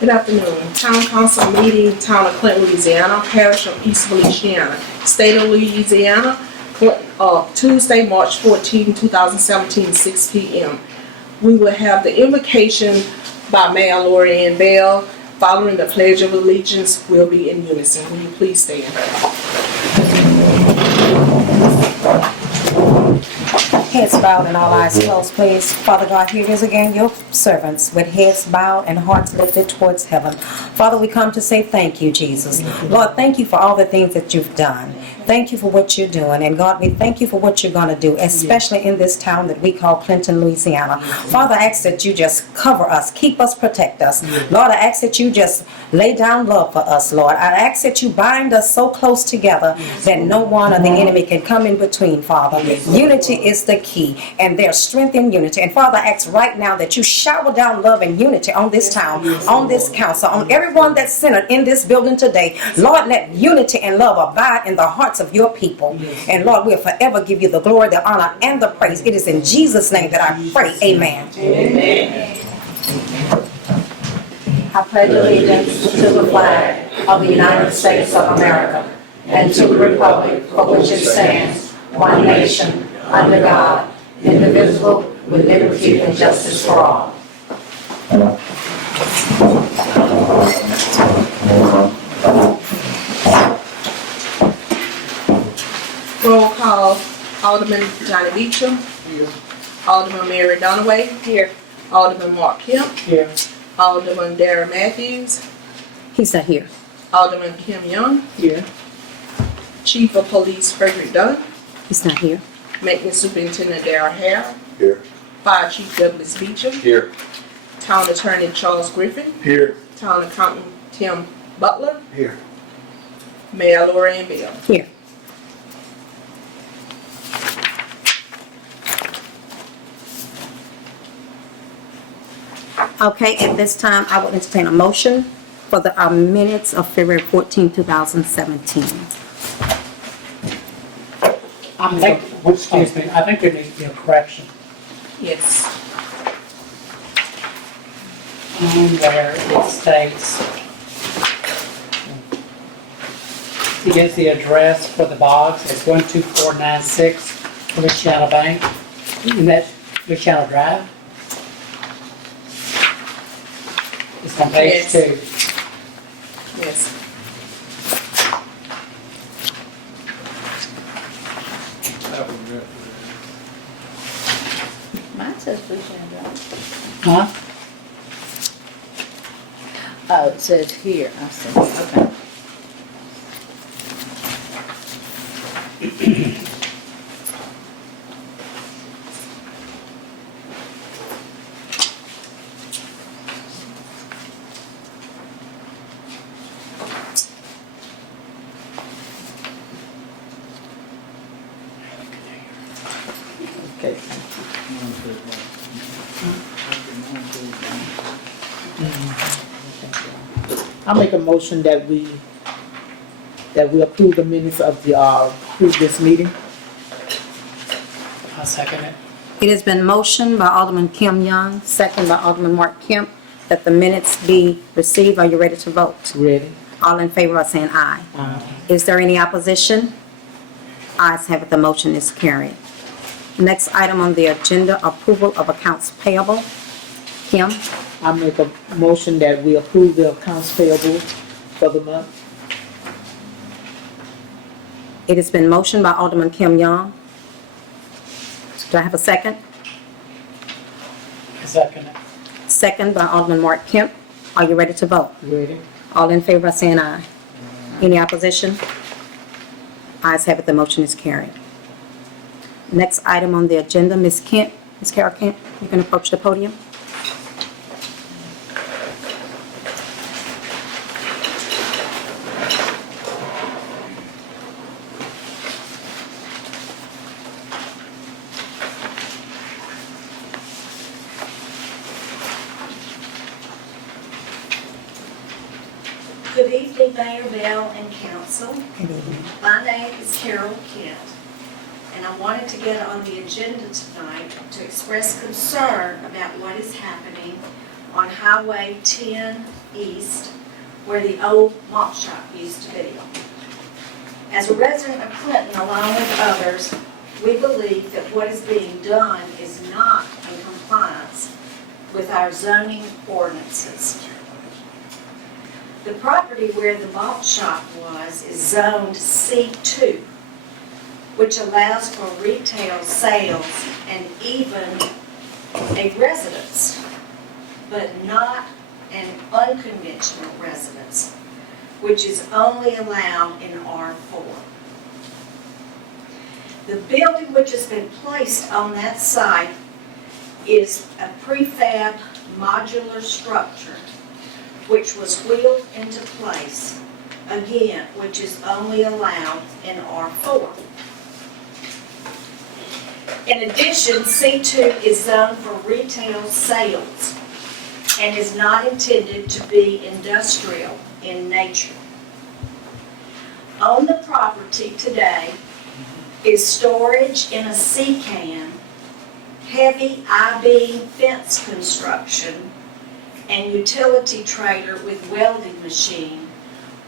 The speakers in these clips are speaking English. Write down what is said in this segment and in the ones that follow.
Good afternoon. Town Council meeting, Town of Clinton, Louisiana, Parish of East Feliciana, State of Louisiana, Tuesday, March 14, 2017, 6 p.m. We will have the invocation by Mayor Lorianne Bell. Following the Pledge of Allegiance, will be in unison. Will you please stand? Heads bowed and all eyes closed, please. Father God, here it is again, your servants with heads bowed and hearts lifted towards heaven. Father, we come to say thank you, Jesus. Lord, thank you for all the things that you've done. Thank you for what you're doing. And God, we thank you for what you're going to do, especially in this town that we call Clinton, Louisiana. Father, I ask that you just cover us, keep us, protect us. Lord, I ask that you just lay down love for us, Lord. I ask that you bind us so close together that no one or the enemy can come in between, Father. Unity is the key, and there's strength in unity. And Father, I ask right now that you shower down love and unity on this town, on this council, on everyone that's centered in this building today. Lord, let unity and love abide in the hearts of your people. And Lord, we'll forever give you the glory, the honor, and the praise. It is in Jesus' name that I pray. Amen. Amen. I pledge allegiance to the flag of the United States of America and to the republic for which it stands, one nation, under God, indivisible, with liberty and justice for all. Roll call. Alderman Johnny Beecham. Here. Alderman Mary Dunaway. Here. Alderman Mark Kemp. Here. Alderman Darren Matthews. He's not here. Alderman Kim Young. Here. Chief of Police Frederick Dunn. He's not here. Maintenance Superintendent Darrell Hare. Here. Fire Chief Douglas Beecham. Here. Town Attorney Charles Griffin. Here. Town Accountant Tim Butler. Here. Mayor Lorianne Bell. Here. Okay, at this time, I will entertain a motion for the minutes of February 14, 2017. I think, excuse me, I think there needs to be a correction Yes. on where it states, here's the address for the box, it's 12496 Feliciana Bank, and that's Feliciana Drive. It's on page Yes. 2. Yes. Mine says Feliciana Drive. Huh? Oh, it says here, I see, okay. Okay. I make a motion that we approve the minutes of the previous meeting. I'll second it. It has been motioned by Alderman Kim Young, second by Alderman Mark Kemp, that the minutes be received. Are you ready to vote? Ready? All in favor of saying aye. Is there any opposition? Ayes have it, the motion is carried. Next item on the agenda, approval of accounts payable. Kim? I make a motion that we approve the accounts payable for the month. It has been motioned by Alderman Kim Young. Do I have a second? I second it. Second by Alderman Mark Kemp. Are you ready to vote? Ready? All in favor of saying aye. Any opposition? Ayes have it, the motion is carried. Next item on the agenda, Ms. Kent, Ms. Carol Kent, you can approach the podium. Good evening, Mayor Bell and Council. Good evening. My name is Carol Kent, and I wanted to get on the agenda tonight to express concern about what is happening on Highway 10 East, where the old malt shop used to be. As a resident of Clinton, along with others, we believe that what is being done is not in compliance with our zoning ordinances. The property where the malt shop was is zoned C2, which allows for retail sales and even a residence, but not an unconventional residence, which is only allowed in R4. The building which has been placed on that site is a prefab modular structure which was wheeled into place, again, which is only allowed in R4. In addition, C2 is zoned for retail sales and is not intended to be industrial in nature. On the property today is storage in a C-can, heavy I-beam fence construction, and utility trailer with welding machine,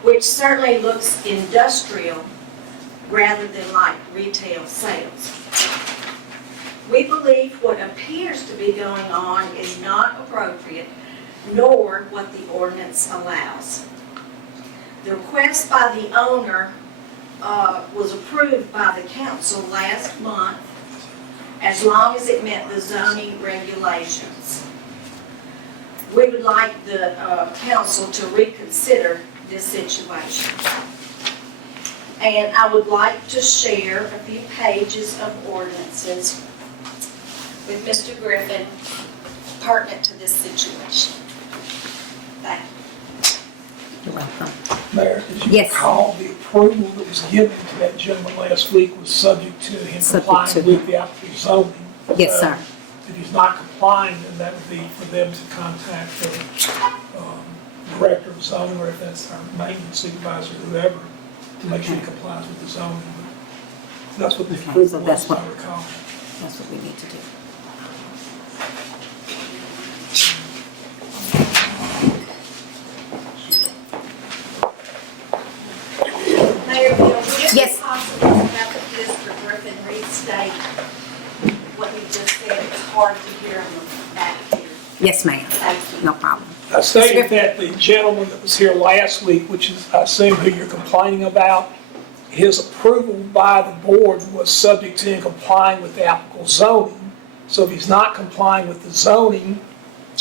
which certainly looks industrial rather than like retail sales. We believe what appears to be going on is not appropriate, nor what the ordinance allows. The request by the owner was approved by the council last month, as long as it met the zoning regulations. We would like the council to reconsider this situation. And I would like to share a few pages of ordinances with Mr. Griffin pertinent to this situation. Thank you. You're welcome. Mayor, as you Yes. recall, the approval that was given to that gentleman last week was subject to him Subject complying to- with the applicable zoning. Yes, sir. If he's not complying, then that would be for them to contact the director of zoning, or if that's our maintenance supervisor, whoever, to make sure he complies with the zoning. But that's what the Okay, approval so was, that's as I what- recall. That's what we need to do. Mayor Bill, would it be Yes. possible to have Mr. Griffin restate what he just said? It's hard to hear on the back here. Yes, ma'am. Thank you. No problem. I stated that the gentleman that was here last week, which is, I assume who you're complaining about, his approval by the board was subject to him complying with the applicable zoning. So if he's not complying with the zoning,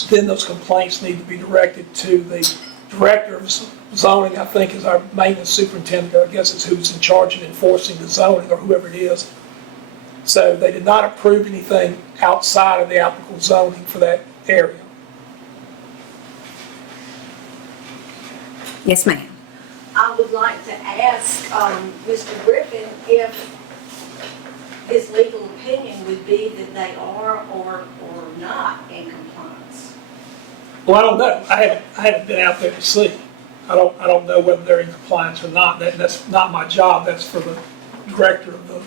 then those complaints need to be directed to the director of zoning, I think is our maintenance superintendent, or I guess is who's in charge of enforcing the zoning, or whoever it is. So they did not approve anything outside of the applicable zoning for that area. Yes, ma'am. I would like to ask Mr. Griffin if his legal opinion would be that they are or not in compliance. Well, I don't know. I haven't been out there to see. I don't know whether they're in compliance or not. That's not my job. That's for the director of the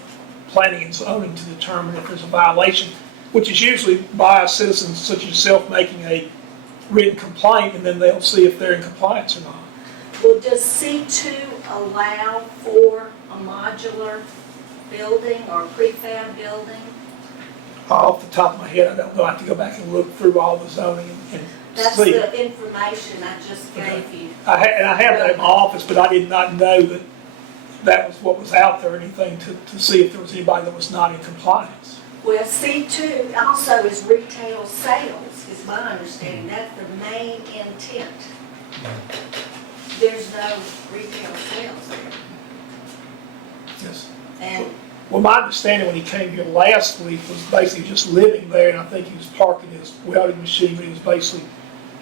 planning and zoning to determine if there's a violation, which is usually by a citizen such as yourself making a written complaint, and then they'll see if they're in compliance or not. Well, does C2 allow for a modular building or prefab building? Off the top of my head, I don't know. I have to go back and look through all the zoning and That's see. the information I just gave you. I have that in my office, but I did not know that that was what was out there, or anything to see if there was anybody that was not in compliance. Well, C2 also is retail sales, is my understanding. That's the main intent. There's no retail sales there. Yes. And Well, my understanding when he came here last week was basically just living there, and I think he was parking his welding machine, but he was basically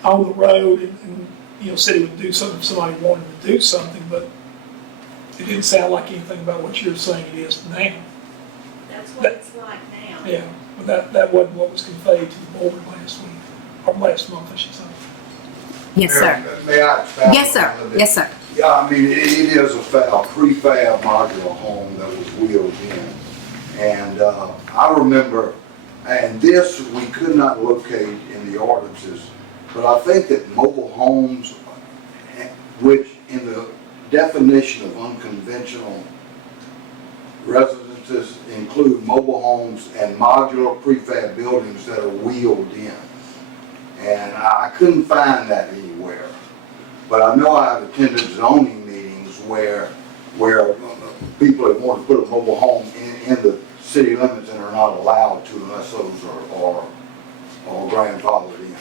on the road and said he would do something if somebody wanted him to do something, but it didn't sound like anything about what you're saying it is now. that's what it's like now. Yeah, but that wasn't what was conveyed to the board last week, or last month, I should say. Yes, sir. May I expound? Yes, on sir. that a little bit? Yes, sir. Yeah, I mean, it is a prefab modular home that was wheeled in. And I remember, and this we could not locate in the ordinances, But I think that mobile homes, which in the definition of unconventional residences include mobile homes and modular prefab buildings that are wheeled in. And I couldn't find that anywhere. But I know I've attended zoning meetings where people have wanted to put a mobile home in the city limits and are not allowed to unless those are grandfathered in.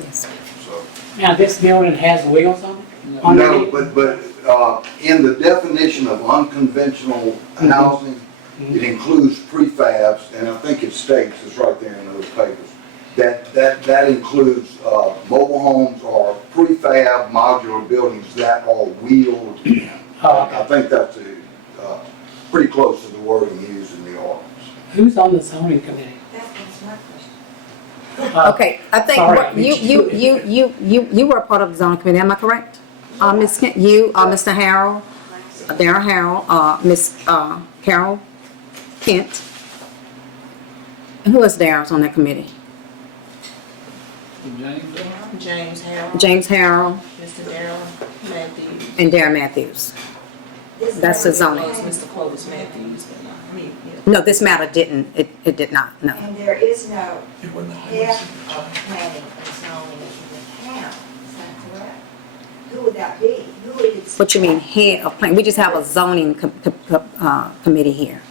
Yes. So. Now, this building has wheels on it? No, Underneath? but in the definition of unconventional housing, it includes prefabs, and I think it states, it's right there in those papers, that includes mobile homes or prefab modular buildings that are wheeled in. Oh, okay. I think that's pretty close to the wording used in the ordinance. Who's on the zoning committee? That was my question. Okay, I think Sorry, what- you were a part of the zoning committee, am I correct? Ms. Kent, you, Mr. Harrell, Darrell Harrell, Ms. Carol Kent. And who else Darrell's on that committee? James Harrell, James Harrell Mr. Darryl Matthews. and Darren Matthews. That's the zoning. Mr. Clovis Matthews, but I mean, yeah. No, this matter didn't, it did not, no. And there is no It wasn't head of planning and zoning in the town, is that correct? Who would that be? Who would it? What you mean, head of plan, we just have a zoning committee here.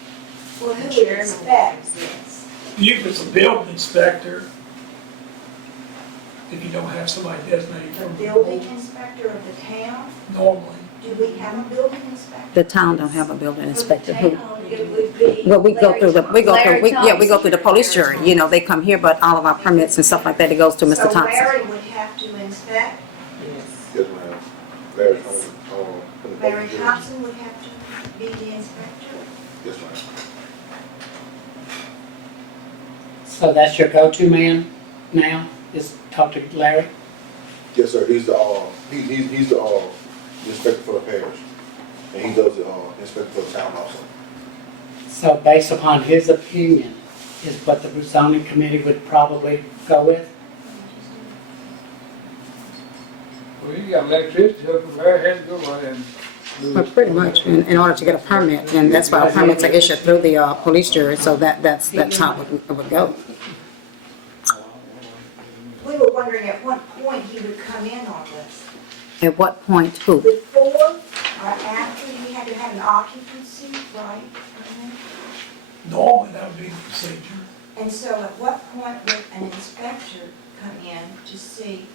Well, who would inspect this? Usually it's a building inspector. If you don't have somebody designated The from building inspector of the town? normally. Do we have a building inspector? The town don't have a building inspector. For the Who? town, it would be. Well, we go through Larry we go through, Thompson. we go through the police jury, you know, they come here, but all of our permits and stuff like that, it goes to Mr. So Thompson. Larry would have to inspect, Yes. Yes, ma'am. Larry Thompson. Larry Thompson would have to be the inspector? Yes, ma'am. So that's your go-to man now, is talk to Larry? Yes, sir. He's the inspector for the parish, and he does the inspector for the town also. So based upon his opinion, is what the zoning committee would probably go with? Well, you got electricity up there, has to go right in. But pretty much, in order to get a permit, and that's why permits are issued through the police jury, so that's how it would go. We were wondering at what point he would come in on this. At what point, who? Before or after he had to have an occupancy, right? Normally that would be the procedure. And so at what point would an inspector come in to see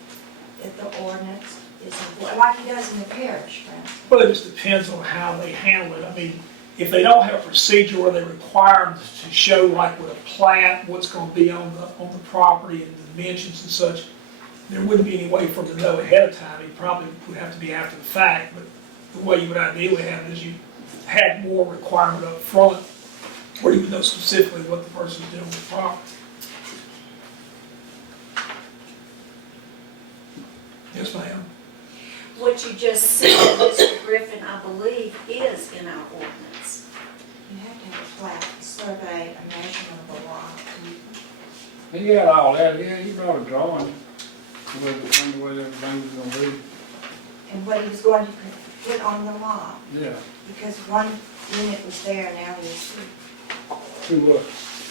if the ordinance is, like he does in the parish, for instance? Well, it just depends on how they handle it. I mean, if they don't have a procedure where they require them to show like with a plat, what's gonna be on the property and the dimensions and such, there wouldn't be any way for them to know ahead of time. It probably would have to be after the fact, but the way you would ideally have it is you had more requirement up front where you would know specifically what the person's doing with the property. Yes, ma'am. What you just said, Mr. Griffin, I believe, is in our ordinance. You have to have a plat, a survey, a measurement of the lot. He had all that, he brought a drawing, the way everything was gonna be. And what he was going to put on the lot, Yeah, because one unit was there, now there's two. too much.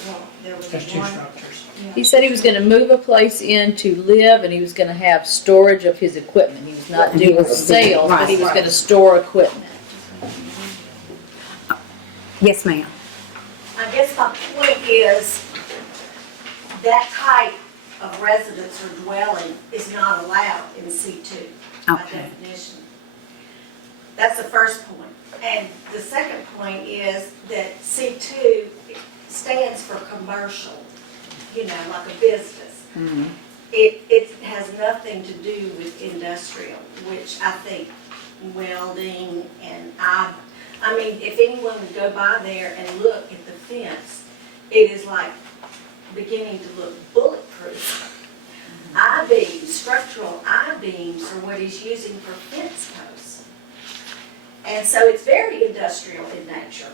Well, there was There's two one. structures. Yeah. He said he was gonna move a place in to live and he was gonna have storage of his equipment. He was not And he doing was- sales, but he was right. gonna store equipment. Yes, ma'am. I guess my point is, that type of residence or dwelling is not allowed in C2 by Okay. definition. That's the first point. And the second point is that C2 stands for commercial, you know, like a business. It has nothing to do with industrial, which I think welding and I mean, if anyone would go by there and look at the fence, it is like beginning to look bulletproof. I-beams, structural I-beams are what he's using for fence posts. And so it's very industrial in nature,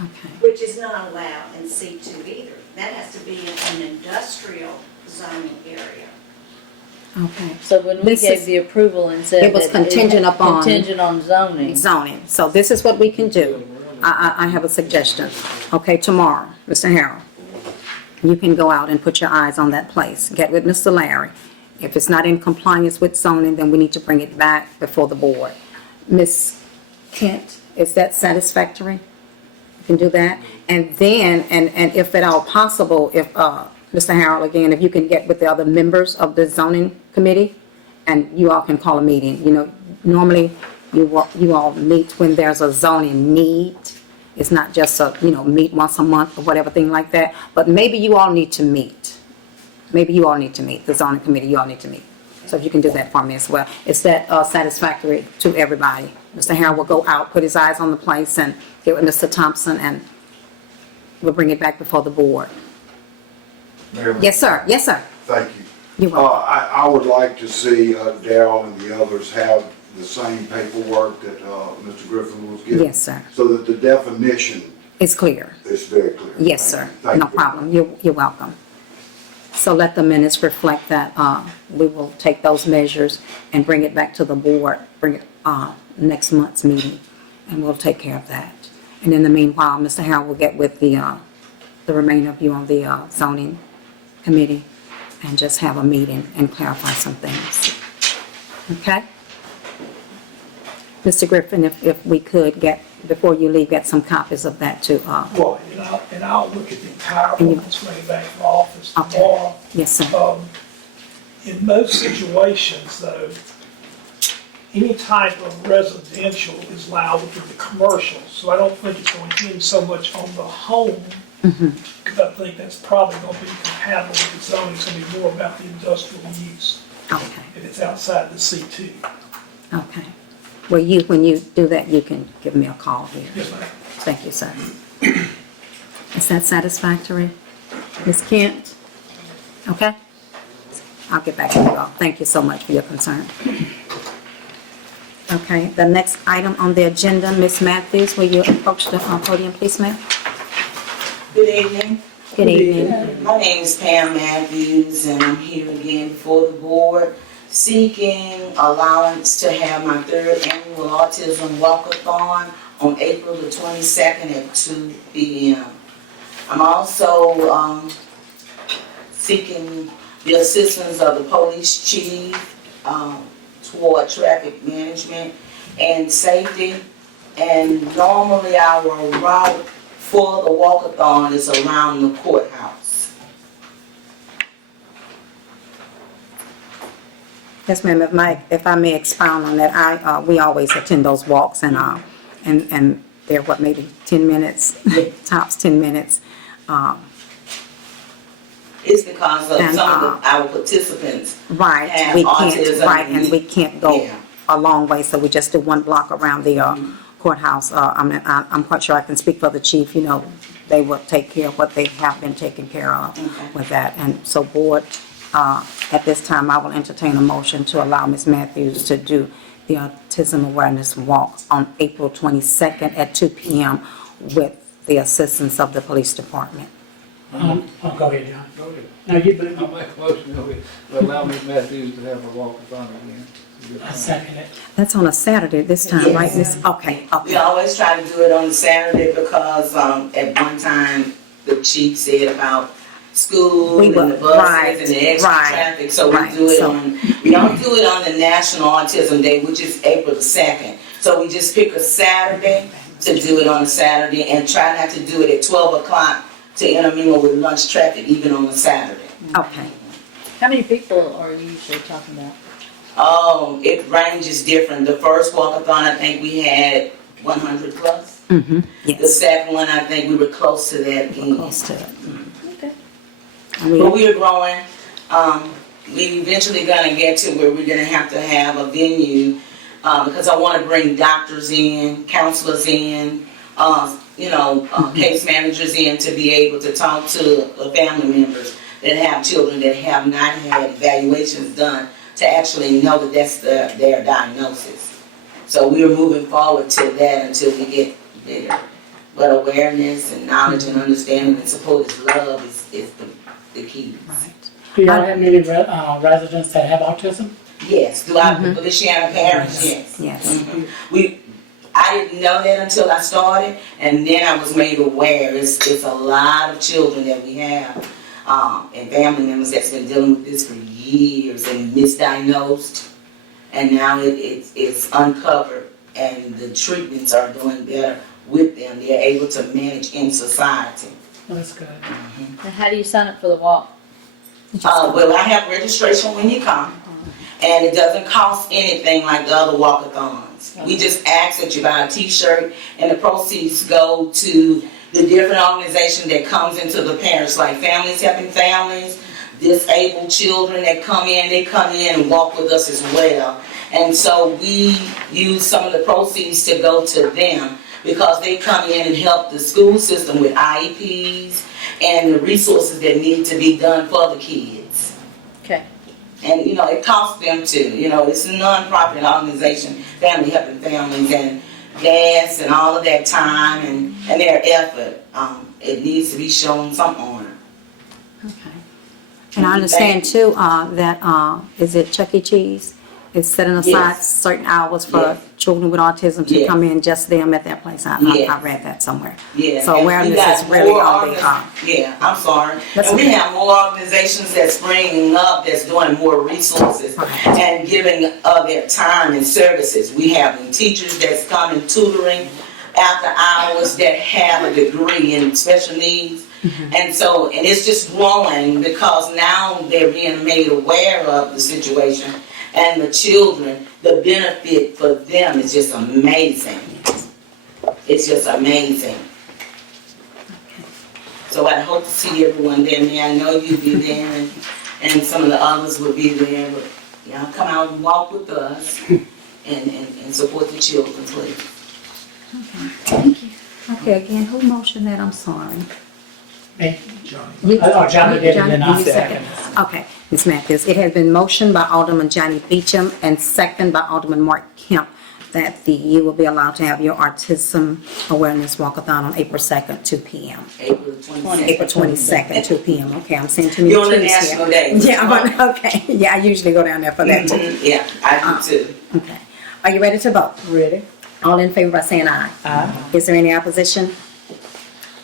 Okay. which is not allowed in C2 either. That has to be in an industrial zoning area. Okay. So when we This gave is- the approval and said It was that contingent upon- Contingent on zoning. Zoning. So this is what we can do. I have a suggestion. Okay, tomorrow, Mr. Harrell, you can go out and put your eyes on that place. Get with Mr. Larry. If it's not in compliance with zoning, then we need to bring it back before the board. Ms. Kent, is that satisfactory? You can do that? And then, and if at all possible, if, Mr. Harrell, again, if you can get with the other members of the zoning committee, and you all can call a meeting. You know, normally, you all meet when there's a zoning need. It's not just a, meet once a month or whatever thing like that, but maybe you all need to meet. Maybe you all need to meet, the zoning committee, you all need to meet. So if you can do that for me as well. Is that satisfactory to everybody? Mr. Harrell will go out, put his eyes on the place, and get with Mr. Thompson, and we'll bring it back before the board. Mayor, Yes, sir. Yes, sir. thank you. You're welcome. I would like to see Darrell and the others have the same paperwork that Mr. Griffin was given. Yes, sir. So that the definition It's clear. is very clear. Yes, Thank sir. you. Thank No you. problem. You're welcome. So let the minutes reflect that we will take those measures and bring it back to the board, bring it next month's meeting, and we'll take care of that. And in the meanwhile, Mr. Harrell will get with the remainder of you on the zoning committee and just have a meeting and clarify some things. Okay? Mr. Griffin, if we could get, before you leave, get some copies of that too. Well, and I'll look at the entire And you- ordinance, bring it back to the office Okay. tomorrow. Yes, sir. In most situations, though, any type of residential is allowed within the commercial, so I don't think it's going to hinge so much on the home, because I think that's probably going to be compatible with the zoning. It's going to be more about the industrial use, Okay. if it's outside the C2. Okay. Well, when you do that, you can give me a call here. Yes, ma'am. Thank you, sir. Is that satisfactory? Ms. Kent? Okay? I'll get back to you all. Thank you so much for your concern. Okay, the next item on the agenda, Ms. Matthews, will you approach the podium, please, ma'am? Good evening. Good evening. My name is Pam Matthews, and I'm here again before the board seeking allowance to have my third annual autism walkathon on April the 22nd at 2 p.m. I'm also seeking the assistance of the police chief toward traffic management and safety. And normally our route for the walkathon is around the courthouse. Yes, ma'am, if I may expound on that, we always attend those walks and they're maybe 10 minutes, tops 10 minutes. It's because of And, some of our participants Right, have we can't, autism. right, and we can't go Yeah. a long way, so we just do one block around the courthouse. I'm quite sure I can speak for the chief, they will take care of what they have been taken care of with that. And so board, at this time, I will entertain a motion to allow Ms. Matthews to do the Autism Awareness Walk on April 22nd at 2 p.m. with the assistance of the police department. I'll go ahead, John. Go ahead. Now, you, I'll make a motion to allow Ms. Matthews to have a walkathon again. I second it. That's on a Saturday this time, right, Miss? Okay, We okay. always try to do it on Saturday because at one time the chief said about school We and were- the buses right, and the extra right, traffic, so right, we do it so- we don't do it on the National Autism Day, which is April the 2nd. So we just pick a Saturday to do it on a Saturday and try not to do it at 12 o'clock to intermingle with lunch traffic even on a Saturday. Okay. How many people are you usually talking about? Oh, it ranges different. The first walkathon, I think we had 100 plus. Mm-hmm, The yes. second one, I think we were close to that again. Close to it. Okay. But we are growing. We eventually gonna get to where we're gonna have to have a venue, because I wanna bring doctors in, counselors in, case managers in to be able to talk to the family members that have children that have not had evaluations done to actually know that that's their diagnosis. So we are moving forward to that until we get there. But awareness and knowledge and understanding and support is love is the key. Right. Do y'all have many residents that have autism? Yes, throughout the Feliciana Parish, yes. Yes. I didn't know that until I started, and then I was made aware. It's a lot of children that we have, and family members that's been dealing with this for years and misdiagnosed, and now it's uncovered, and the treatments are doing better with them. They're able to manage in society. That's good. And how do you sign up for the walk? Well, I have registration when you come, and it doesn't cost anything like the other walkathons. We just ask that you buy a t-shirt, and the proceeds go to the different organizations that comes into the parish, like Families Helping Families, disabled children that come in, they come in and walk with us as well. And so we use some of the proceeds to go to them, because they come in and help the school system with IEPs and the resources that need to be done for the kids. Okay. And, it costs them too. It's a non-profit organization, Family Helping Families, and gas and all of that time and their effort. It needs to be shown some honor. Okay. And I understand too, that, is it Chuck E. Cheese? Is setting aside Yes. certain hours for Yes. children with autism to Yes. come in, just them at that place. I Yes. read that somewhere. Yeah. So and we awareness got is really more on the, Yeah, I'm sorry. That's And we okay. have more organizations that's springing up, that's doing more resources Right. and giving of their time and services. We have teachers that's coming tutoring after hours that have a degree in special needs. And it's just growing, because now they're being made aware of the situation, and the children, the benefit for them is just amazing. It's just amazing. So I hope to see everyone there. I know you'll be there, and some of the others will be there. But y'all come out and walk with us and support the children, please. Thank you. Okay, again, who motioned that? I'm sorry. Me? You- Johnny did, and then I you second. Okay, Ms. Matthews, it has been motioned by Alderman Johnny Beecham and second by Alderman Mark Kemp that you will be allowed to have your autism awareness walkathon on April 2nd, 2 p.m. April 22nd. April 22nd, 2 p.m. Okay, I'm saying too many You're on the twos here. national day. Yeah, okay. Yeah, I usually go down there for that too. Yeah, I do too. Okay. Are you ready to vote? Ready? All in favor by saying aye. Aye. Is there any opposition?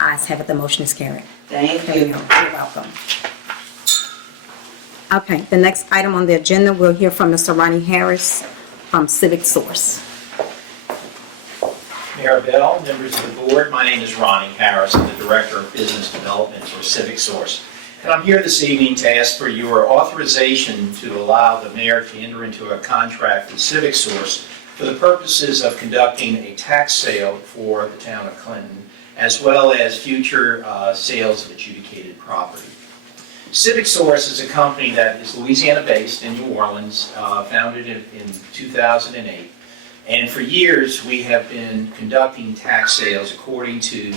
Ayes have it, the motion is carried. Thank There you you. go. You're welcome. Okay, the next item on the agenda, we'll hear from Mr. Ronnie Harris from Civic Source. Mayor Bell, members of the board, my name is Ronnie Harris. I'm the Director of Business Development for Civic Source. And I'm here this evening to ask for your authorization to allow the mayor to enter into a contract with Civic Source for the purposes of conducting a tax sale for the town of Clinton, as well as future sales of adjudicated property. Civic Source is a company that is Louisiana-based in New Orleans, founded in 2008. And for years, we have been conducting tax sales according to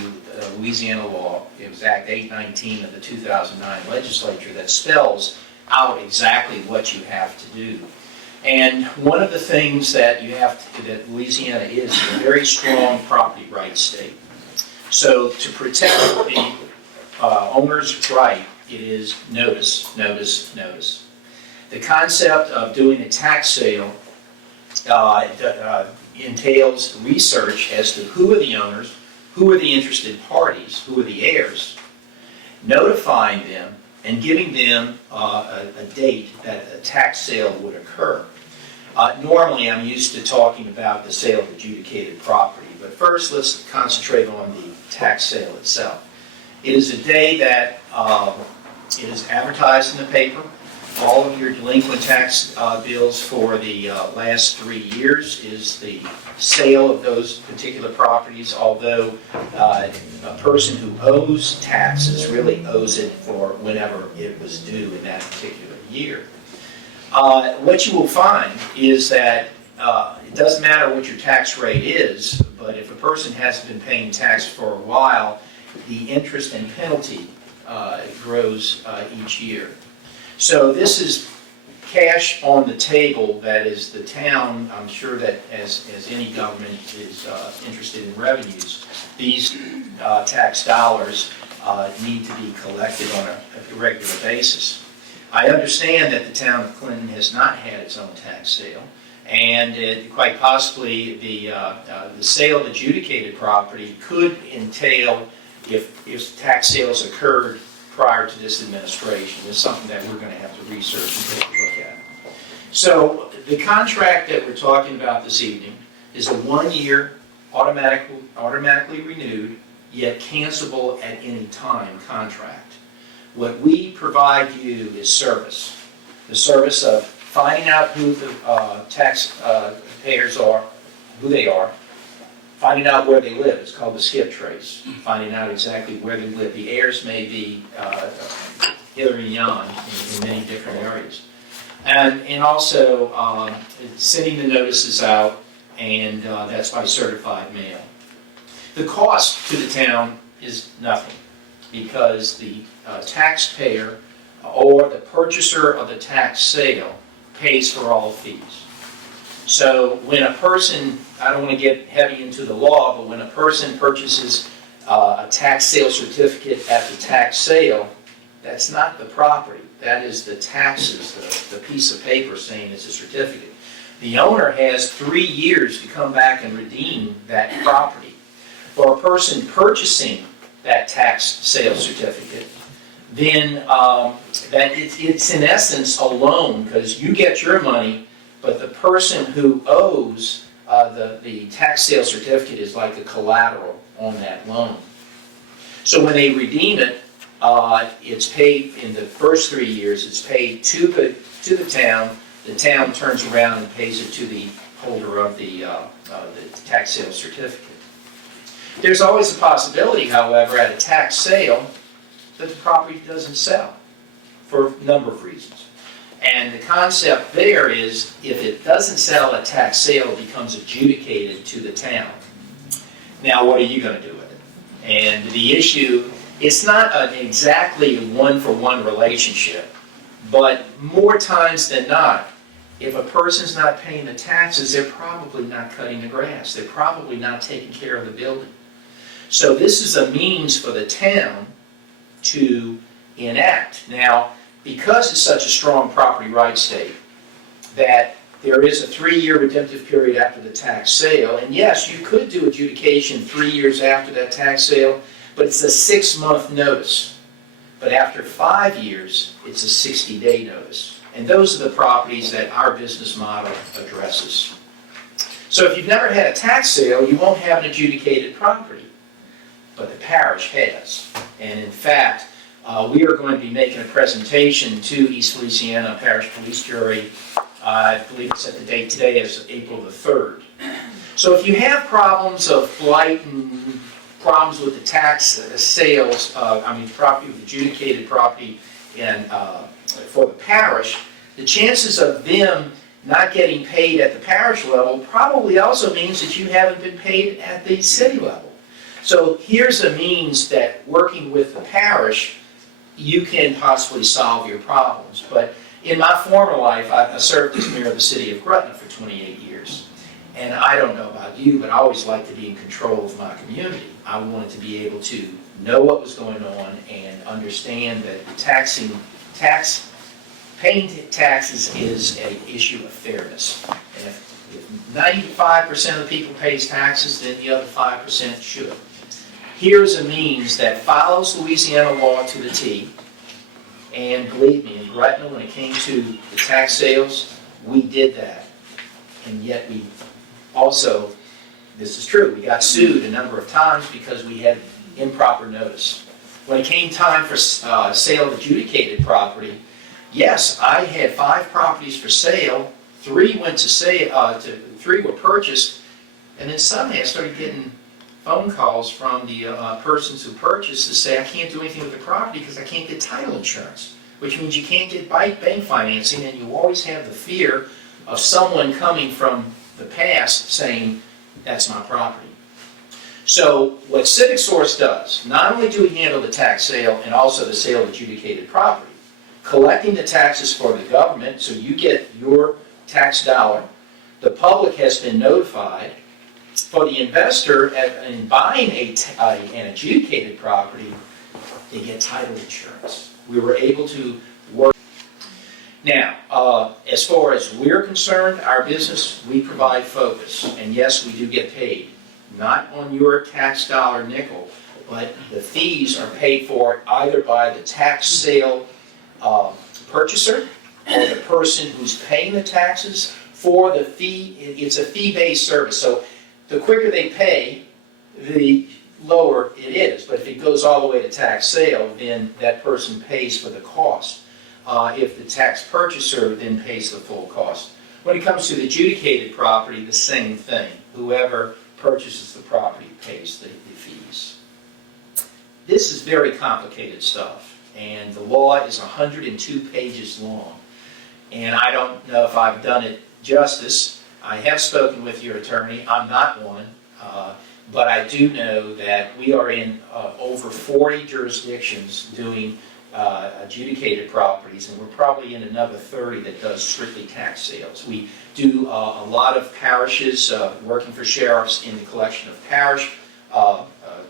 Louisiana law. It was Act 819 of the 2009 legislature that spells out exactly what you have to do. And one of the things that that Louisiana is a very strong property rights state. So to protect the owner's right, it is notice, notice, notice. The concept of doing a tax sale entails research as to who are the owners, who are the interested parties, who are the heirs, notifying them and giving them a date that a tax sale would occur. Normally, I'm used to talking about the sale of adjudicated property, but first let's concentrate on the tax sale itself. It is a day that it is advertised in the paper. All of your delinquent tax bills for the last 3 years is the sale of those particular properties, although a person who owes taxes really owes it for whenever it was due in that particular year. What you will find is that it doesn't matter what your tax rate is, but if a person hasn't been paying tax for a while, the interest and penalty grows each year. So this is cash on the table that is the town, I'm sure that as any government is interested in revenues, these tax dollars need to be collected on a regular basis. I understand that the town of Clinton has not had its own tax sale, and quite possibly the sale of adjudicated property could entail, if tax sales occurred prior to this administration. It's something that we're going to have to research and take a look at. So the contract that we're talking about this evening is a 1-year, automatically renewed, yet cancelable at any time contract. What we provide you is service. The service of finding out who the tax payers are, who they are, finding out where they live. It's called the skip trace. Finding out exactly where they live. The heirs may be hither and yon in many different areas. And also sending the notices out, and that's by certified mail. The cost to the town is nothing, because the taxpayer or the purchaser of the tax sale pays for all fees. So when a person, I don't want to get heavy into the law, but when a person purchases a tax sale certificate at the tax sale, that's not the property. That is the taxes, the piece of paper saying it's a certificate. The owner has 3 years to come back and redeem that property. For a person purchasing that tax sale certificate, then it's in essence a loan, because you get your money, but the person who owes the tax sale certificate is like the collateral on that loan. So when they redeem it, it's paid in the first 3 years. It's paid to the town. The town turns around and pays it to the holder of the tax sale certificate. There's always a possibility, however, at a tax sale that the property doesn't sell for a number of reasons. And the concept there is, if it doesn't sell at tax sale, it becomes adjudicated to the town. Now, what are you going to do with it? And the issue, it's not exactly a one-for-one relationship, but more times than not, if a person's not paying the taxes, they're probably not cutting the grass. They're probably not taking care of the building. So this is a means for the town to enact. Now, because it's such a strong property rights state, that there is a 3-year redemptive period after the tax sale, and yes, you could do adjudication 3 years after that tax sale, but it's a 6-month notice. But after 5 years, it's a 60-day notice. And those are the properties that our business model addresses. So if you've never had a tax sale, you won't have an adjudicated property. But the parish has. And in fact, we are going to be making a presentation to East Feliciana Parish Police Jury. I believe it's at the date today is April the 3rd. So if you have problems of blight and problems with the tax sales, property with adjudicated property and for the parish, the chances of them not getting paid at the parish level probably also means that you haven't been paid at the city level. So here's a means that working with the parish, you can possibly solve your problems. But in my former life, I served as mayor of the city of Gretna for 28 years. And I don't know about you, but I always liked to be in control of my community. I wanted to be able to know what was going on and understand that paying taxes is an issue of fairness. And if 95% of the people pays taxes, then the other 5% should. Here's a means that follows Louisiana law to the T, and believe me, in Gretna, when it came to the tax sales, we did that. And yet we also, this is true, we got sued a number of times because we had improper notice. When it came time for sale of adjudicated property, yes, I had 5 properties for sale, 3 went to sale, 3 were purchased, and then suddenly I started getting phone calls from the persons who purchased to say, I can't do anything with the property because I can't get title insurance, which means you can't get bank financing, and you always have the fear of someone coming from the past saying, that's my property. So what Civic Source does, not only do we handle the tax sale and also the sale of adjudicated property, collecting the taxes for the government, so you get your tax dollar, the public has been notified. For the investor, in buying an adjudicated property, they get title insurance. We were able to work. Now, as far as we're concerned, our business, we provide focus. And yes, we do get paid. Not on your tax dollar nickel, but the fees are paid for either by the tax sale purchaser or the person who's paying the taxes for the fee. It's a fee-based service. So the quicker they pay, the lower it is. But if it goes all the way to tax sale, then that person pays for the cost. If the tax purchaser then pays the full cost. When it comes to the adjudicated property, the same thing. Whoever purchases the property pays the fees. This is very complicated stuff, and the law is 102 pages long. And I don't know if I've done it justice. I have spoken with your attorney. I'm not one. But I do know that we are in over 40 jurisdictions doing adjudicated properties, and we're probably in another 30 that does strictly tax sales. We do a lot of parishes, working for sheriffs in the collection of parish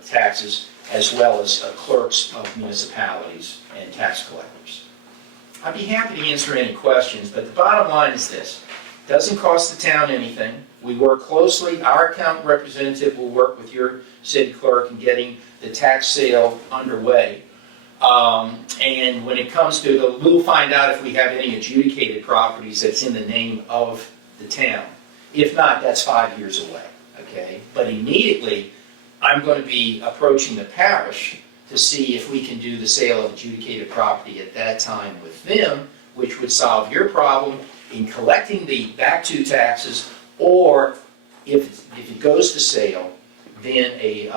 taxes, as well as clerks of municipalities and tax collectors. I'd be happy to answer any questions, but the bottom line is this. It doesn't cost the town anything. We work closely. Our accountant representative will work with your city clerk in getting the tax sale underway. And when it comes to we'll find out if we have any adjudicated properties that's in the name of the town. If not, that's 5 years away, okay? But immediately, I'm going to be approaching the parish to see if we can do the sale of adjudicated property at that time with them, which would solve your problem in collecting the back to taxes, or if it goes to sale, then a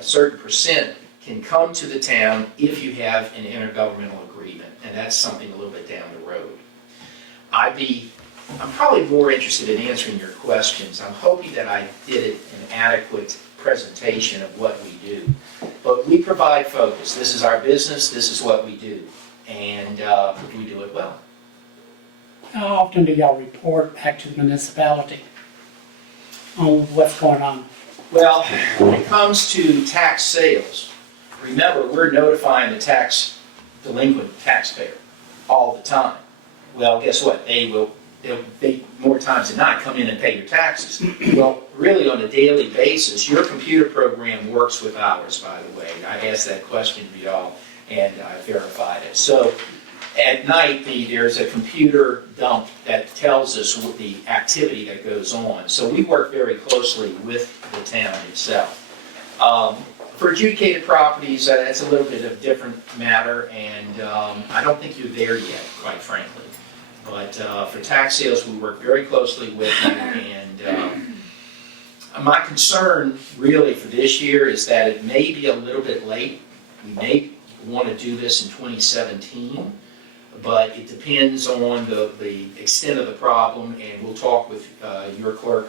certain percent can come to the town if you have an intergovernmental agreement, and that's something a little bit down the road. I'm probably more interested in answering your questions. I'm hoping that I did an adequate presentation of what we do. But we provide focus. This is our business, this is what we do, and we do it well. How often do y'all report back to the municipality on what's going on? Well, when it comes to tax sales, remember, we're notifying the delinquent taxpayer all the time. Well, guess what? They'll more times than not come in and pay your taxes. Well, really on a daily basis, your computer program works with ours, by the way. I asked that question to y'all, and I verified it. So at night, there's a computer dump that tells us what the activity that goes on. So we work very closely with the town itself. For adjudicated properties, that's a little bit of a different matter, and I don't think you're there yet, quite frankly. But for tax sales, we work very closely with you, and my concern really for this year is that it may be a little bit late. We may want to do this in 2017, but it depends on the extent of the problem, and we'll talk with your clerk,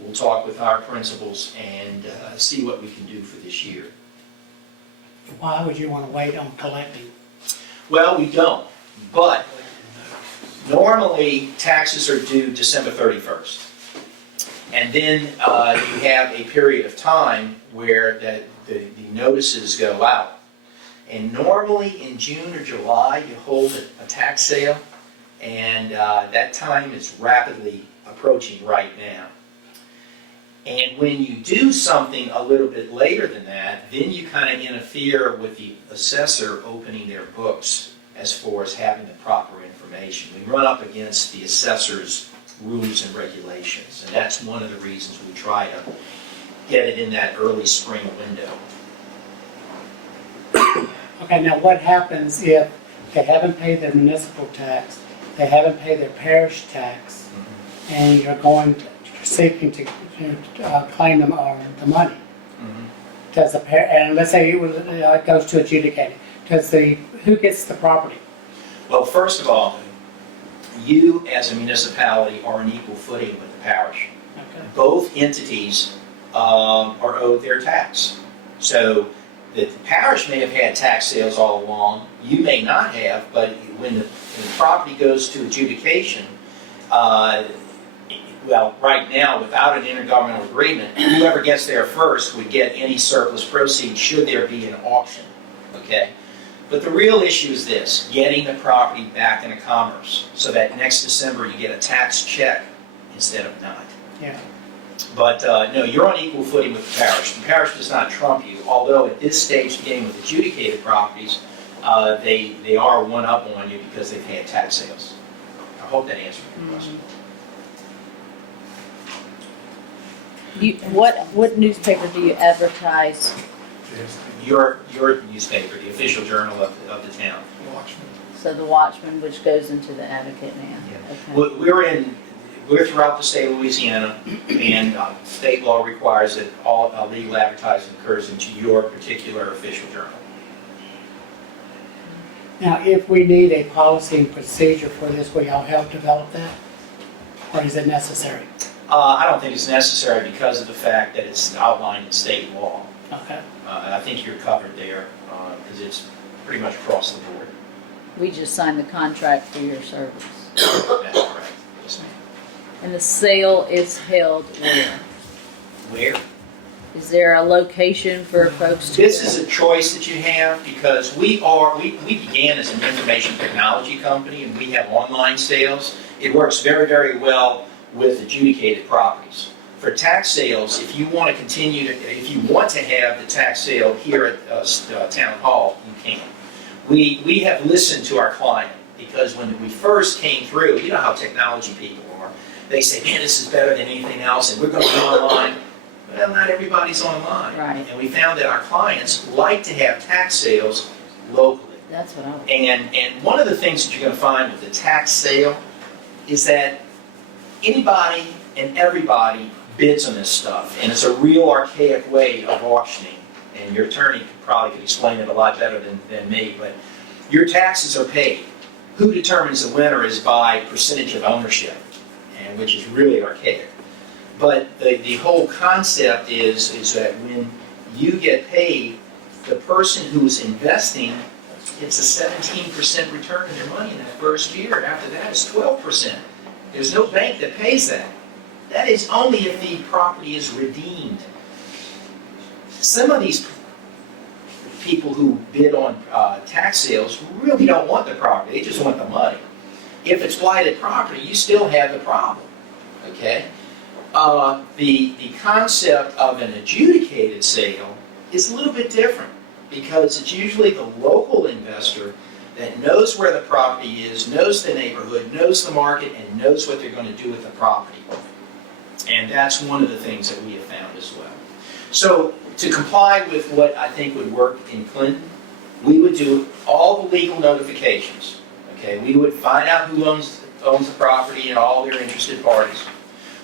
we'll talk with our principals, and see what we can do for this year. Why would you want to wait on collecting? Well, we don't, but normally taxes are due December 31st. And then you have a period of time where the notices go out. And normally in June or July, you hold a tax sale, and that time is rapidly approaching right now. And when you do something a little bit later than that, then you kind of interfere with the assessor opening their books as far as having the proper information. We run up against the assessor's rules and regulations, and that's one of the reasons we try to get it in that early spring window. Okay, now what happens if they haven't paid their municipal tax, they haven't paid their parish tax, and you're seeking to claim them or the money? Does and let's say it goes to adjudicating. Who gets the property? Well, first of all, you as a municipality are on equal footing with the parish. Okay. Both entities are owed their tax. So the parish may have had tax sales all along, you may not have, but when the property goes to adjudication, well, right now, without an intergovernmental agreement, whoever gets there first would get any surplus proceeds should there be an auction, okay? But the real issue is this, getting the property back into commerce so that next December you get a tax check instead of not. Yeah. But no, you're on equal footing with the parish. The parish does not trump you, although at this stage of the game with adjudicated properties, they are one up on you because they've had tax sales. I hope that answered your question. What newspaper do you advertise? Your newspaper, the official journal of the town. So the Watchman, which goes into the Advocate now? Okay. We're throughout the state of Louisiana, and state law requires that all legal advertising occurs into your particular official journal. Now, if we need a policy and procedure for this, will y'all help develop that? Or is it necessary? I don't think it's necessary because of the fact that it's outlined in state law. Okay. I think you're covered there because it's pretty much across the board. We just signed the contract for your service. That's correct. Yes, ma'am. And the sale is held where? Where? Is there a location for folks to? This is a choice that you have because we began as an information technology company and we have online sales. It works very, very well with adjudicated properties. For tax sales, if you want to have the tax sale here at Town Hall, you can. We have listened to our client because when we first came through, you know how technology people are. They say, man, this is better than anything else and we're going to be online. Well, not everybody's online. Right. And we found that our clients like to have tax sales locally. That's what I was. And one of the things that you're going to find with the tax sale is that anybody and everybody bids on this stuff, and it's a real archaic way of auctioning. And your attorney probably could explain it a lot better than me, but your taxes are paid. Who determines the winner is by percentage of ownership, and which is really archaic. But the whole concept is that when you get paid, the person who's investing gets a 17% return on their money in that first year. After that, it's 12%. There's no bank that pays that. That is only if the property is redeemed. Some of these people who bid on tax sales really don't want the property. They just want the money. If it's blighted property, you still have the problem. Okay? The concept of an adjudicated sale is a little bit different because it's usually the local investor that knows where the property is, knows the neighborhood, knows the market, and knows what they're going to do with the property. And that's one of the things that we have found as well. So to comply with what I think would work in Clinton, we would do all the legal notifications. Okay, we would find out who owns the property and all their interested parties.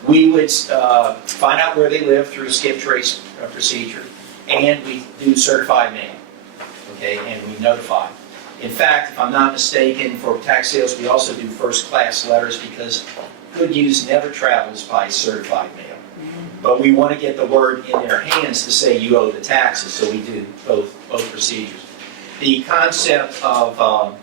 We would find out where they live through a skip trace procedure, and we do certified mail. Okay, and we notify. In fact, if I'm not mistaken, for tax sales, we also do first-class letters because good news never travels by certified mail. But we want to get the word in their hands to say you owe the taxes, so we do both procedures. The concept of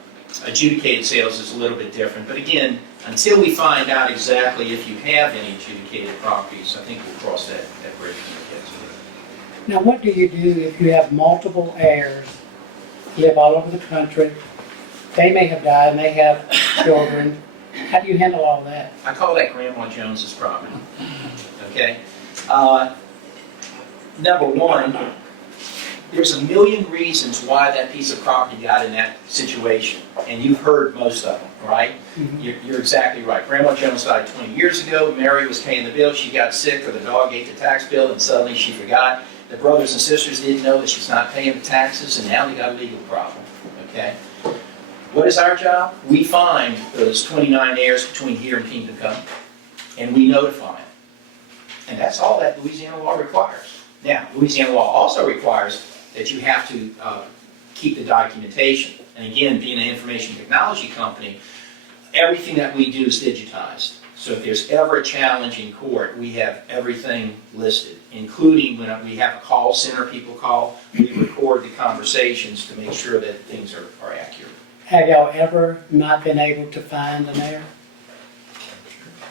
adjudicated sales is a little bit different, but again, until we find out exactly if you have any adjudicated properties, I think we'll cross that bridge when we get to it. Now, what do you do if you have multiple heirs, live all over the country, they may have died and they have children? How do you handle all that? I call that Grandma Jones's property. Okay? Number one, there's a million reasons why that piece of property got in that situation, and you've heard most of them, right? Mm-hmm. You're exactly right. Grandma Jones died 20 years ago. Mary was paying the bill. She got sick, or the dog ate the tax bill, and suddenly she forgot. The brothers and sisters didn't know that she's not paying the taxes, and now they got a legal problem. Okay? What is our job? We find those 29 heirs between here and Kingdom Come, and we notify them. And that's all that Louisiana law requires. Now, Louisiana law also requires that you have to keep the documentation. And again, being an information technology company, everything that we do is digitized. So if there's ever a challenge in court, we have everything listed, including when we have a call center people call, we record the conversations to make sure that things are accurate. Have y'all ever not been able to find an heir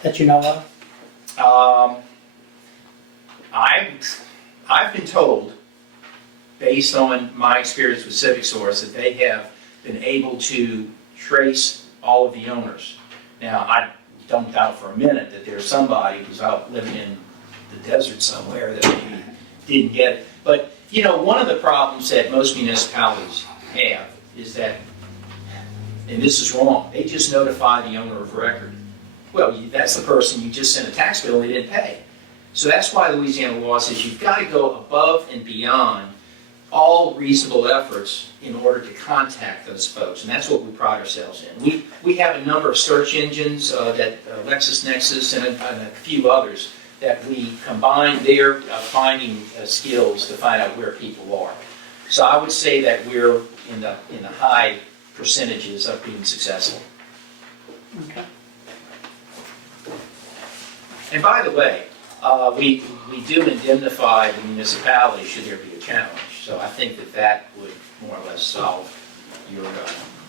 that you know of? I've been told, based on my experience with Civic Source, that they have been able to trace all of the owners. Now, I don't doubt for a minute that there's somebody who's out living in the desert somewhere that maybe didn't get it. But, you know, one of the problems that most municipalities have is that, and this is wrong, they just notify the owner of record. Well, that's the person you just sent a tax bill and they didn't pay. So that's why Louisiana law says you've got to go above and beyond all reasonable efforts in order to contact those folks, and that's what we pride ourselves in. We have a number of search engines, that LexisNexis and a few others, that we combine their finding skills to find out where people are. So I would say that we're in the high percentages of being successful. Okay. And by the way, we do indemnify the municipality should there be a challenge. So I think that would more or less solve your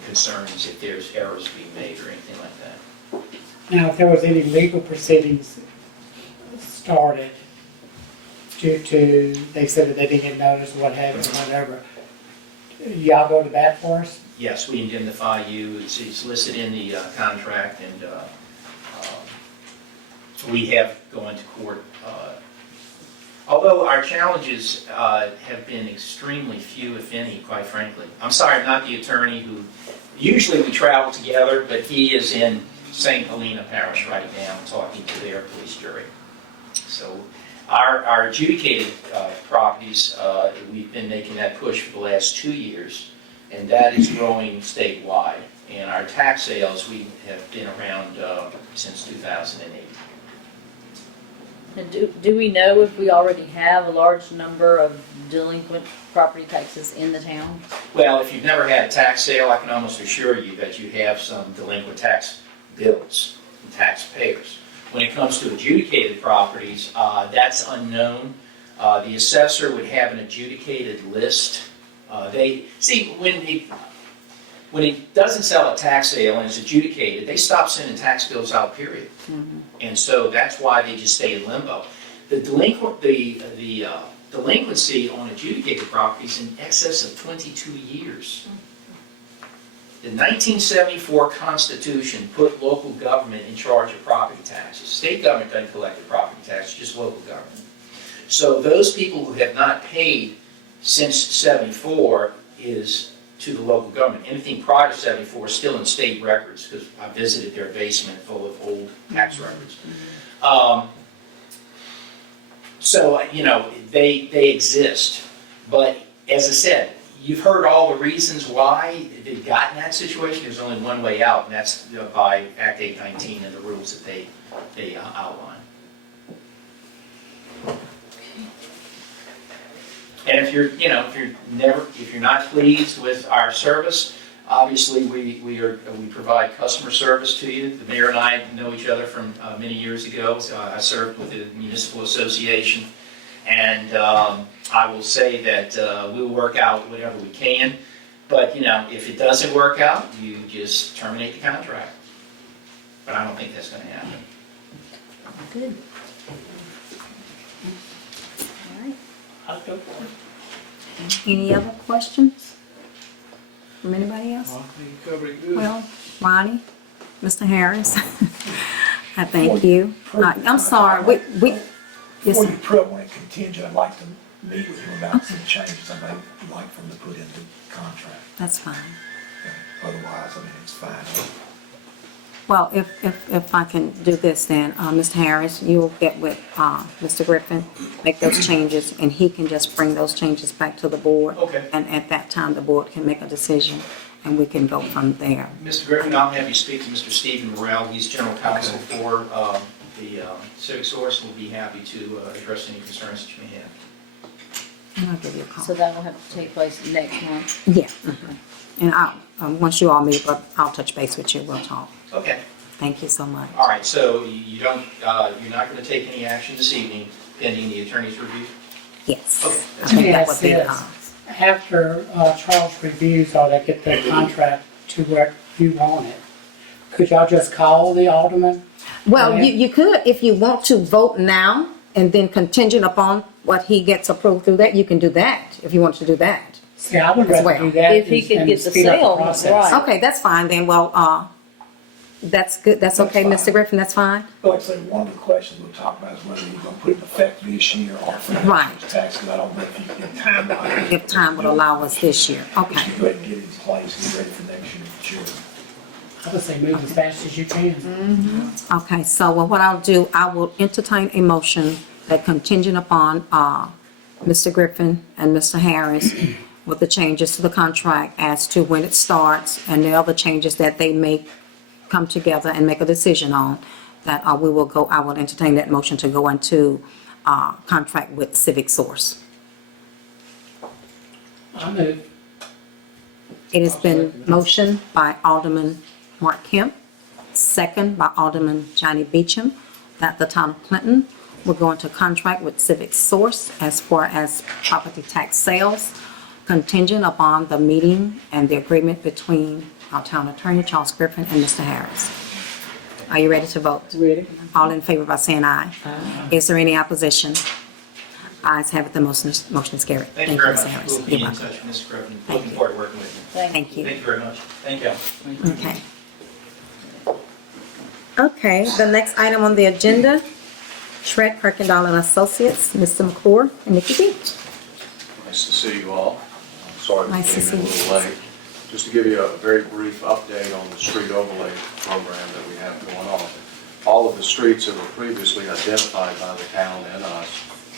concerns if there's errors being made or anything like that. Now, if there was any legal proceedings started due to, they said that they didn't get notice, what have you, whatever, y'all go to bat for us? Yes, we indemnify you. It's listed in the contract, and we have gone to court. Although our challenges have been extremely few, if any, quite frankly. I'm sorry, I'm not the attorney who, usually we travel together, but he is in St. Helena Parish right now talking to their police jury. So our adjudicated properties, we've been making that push for the last 2 years, and that is growing statewide. And our tax sales, we have been around since 2008. And do we know if we already have a large number of delinquent property taxes in the town? Well, if you've never had a tax sale, I can almost assure you that you have some delinquent tax bills and taxpayers. When it comes to adjudicated properties, that's unknown. The assessor would have an adjudicated list. When he doesn't sell a tax sale and it's adjudicated, they stop sending tax bills out, period. Mm-hmm. And so that's why they just stay in limbo. The delinquency on adjudicated properties in excess of 22 years. The 1974 Constitution put local government in charge of property taxes. State government doesn't collect the property tax, just local government. So those people who have not paid since 74 is to the local government. Anything prior to 74 is still in state records, because I visited their basement full of old tax records. So, you know, they exist. But as I said, you've heard all the reasons why they've gotten that situation. There's only one way out, and that's by Act 819 and the rules that they outline. And if you're not pleased with our service, obviously we provide customer service to you. The mayor and I know each other from many years ago. So I served with the municipal association, and I will say that we'll work out whatever we can. But if it doesn't work out, you just terminate the contract. But I don't think that's going to happen. Good. Any other questions from anybody else? I think you covered it good. Well, Ronnie, Mr. Harris, I thank you. I'm sorry, we, yes, Before sir. you print when it contingent, I'd like to meet with you about some changes I may like for them to put into the contract. That's fine. Otherwise, it's fine. Well, if I can do this then, Mr. Harris, you'll get with Mr. Griffin, make those changes, and he can just bring those changes back to the board. Okay. And at that time, the board can make a decision, and we can go from there. Mr. Griffin, I'll have you speak to Mr. Stephen Morrell. He's general counsel for the Civic Source, and we'll be happy to address any concerns that you may have. And I'll give you a call. So that will have to take place next month. Yeah. Mhm. And once you all meet, I'll touch base with you, we'll talk. Okay. Thank you so much. All right, so you're not going to take any action this evening pending the attorney's review? Yes. Okay. I think that would Yes, be, yes. After Charles reviews or they get the contract to where you want it, could y'all just call the alderman? well, Yeah. you could, if you want to vote now, and then contingent upon what he gets approved through that, you can do that, if you want to do that. See, I would As rather well. do that If he and could and get the speed up sale, the process. right. Okay, that's fine then. Well, that's good. That's okay, Mr. Griffin, that's fine? But like I say, one of the questions we're talking about is whether you're gonna put it in effect this year or for next Right. year's tax, because I don't know if you can get time on it. If time would allow us this year. Okay. Just go ahead and get it in place, get ready for next year for sure. I would say move as fast as you can. Okay, so what I'll do, I will entertain a motion that contingent upon Mr. Griffin and Mr. Harris with the changes to the contract as to when it starts and the other changes that they may come together and make a decision on, that I will entertain that motion to go into contract with Civic Source. I move. It has been motioned by Alderman Mark Kemp, second by Alderman Johnny Beecham, that the town of Clinton will go into contract with Civic Source as far as property tax sales, contingent upon the meeting and the agreement between our town attorney, Charles Griffin, and Mr. Harris. Are you ready to vote? Ready? All in favor by saying aye. Is there any opposition? Ayes have it, the motion is carried. Thank you very Mr. much. Harris. We'll be You're in welcome. touch, Mr. Griffin. Thank Looking you. forward to working with you. Thank you. Thank you very much. Thank you. Okay. Okay, the next item on the agenda, Shred Kirkendall and Associates, Mr. McClure and Nikki B. Nice to see you all. Sorry we Nice to came in a see little late. Just to give you a very brief update on the street overlay program that we have going on. All of the streets that were previously identified by the town and us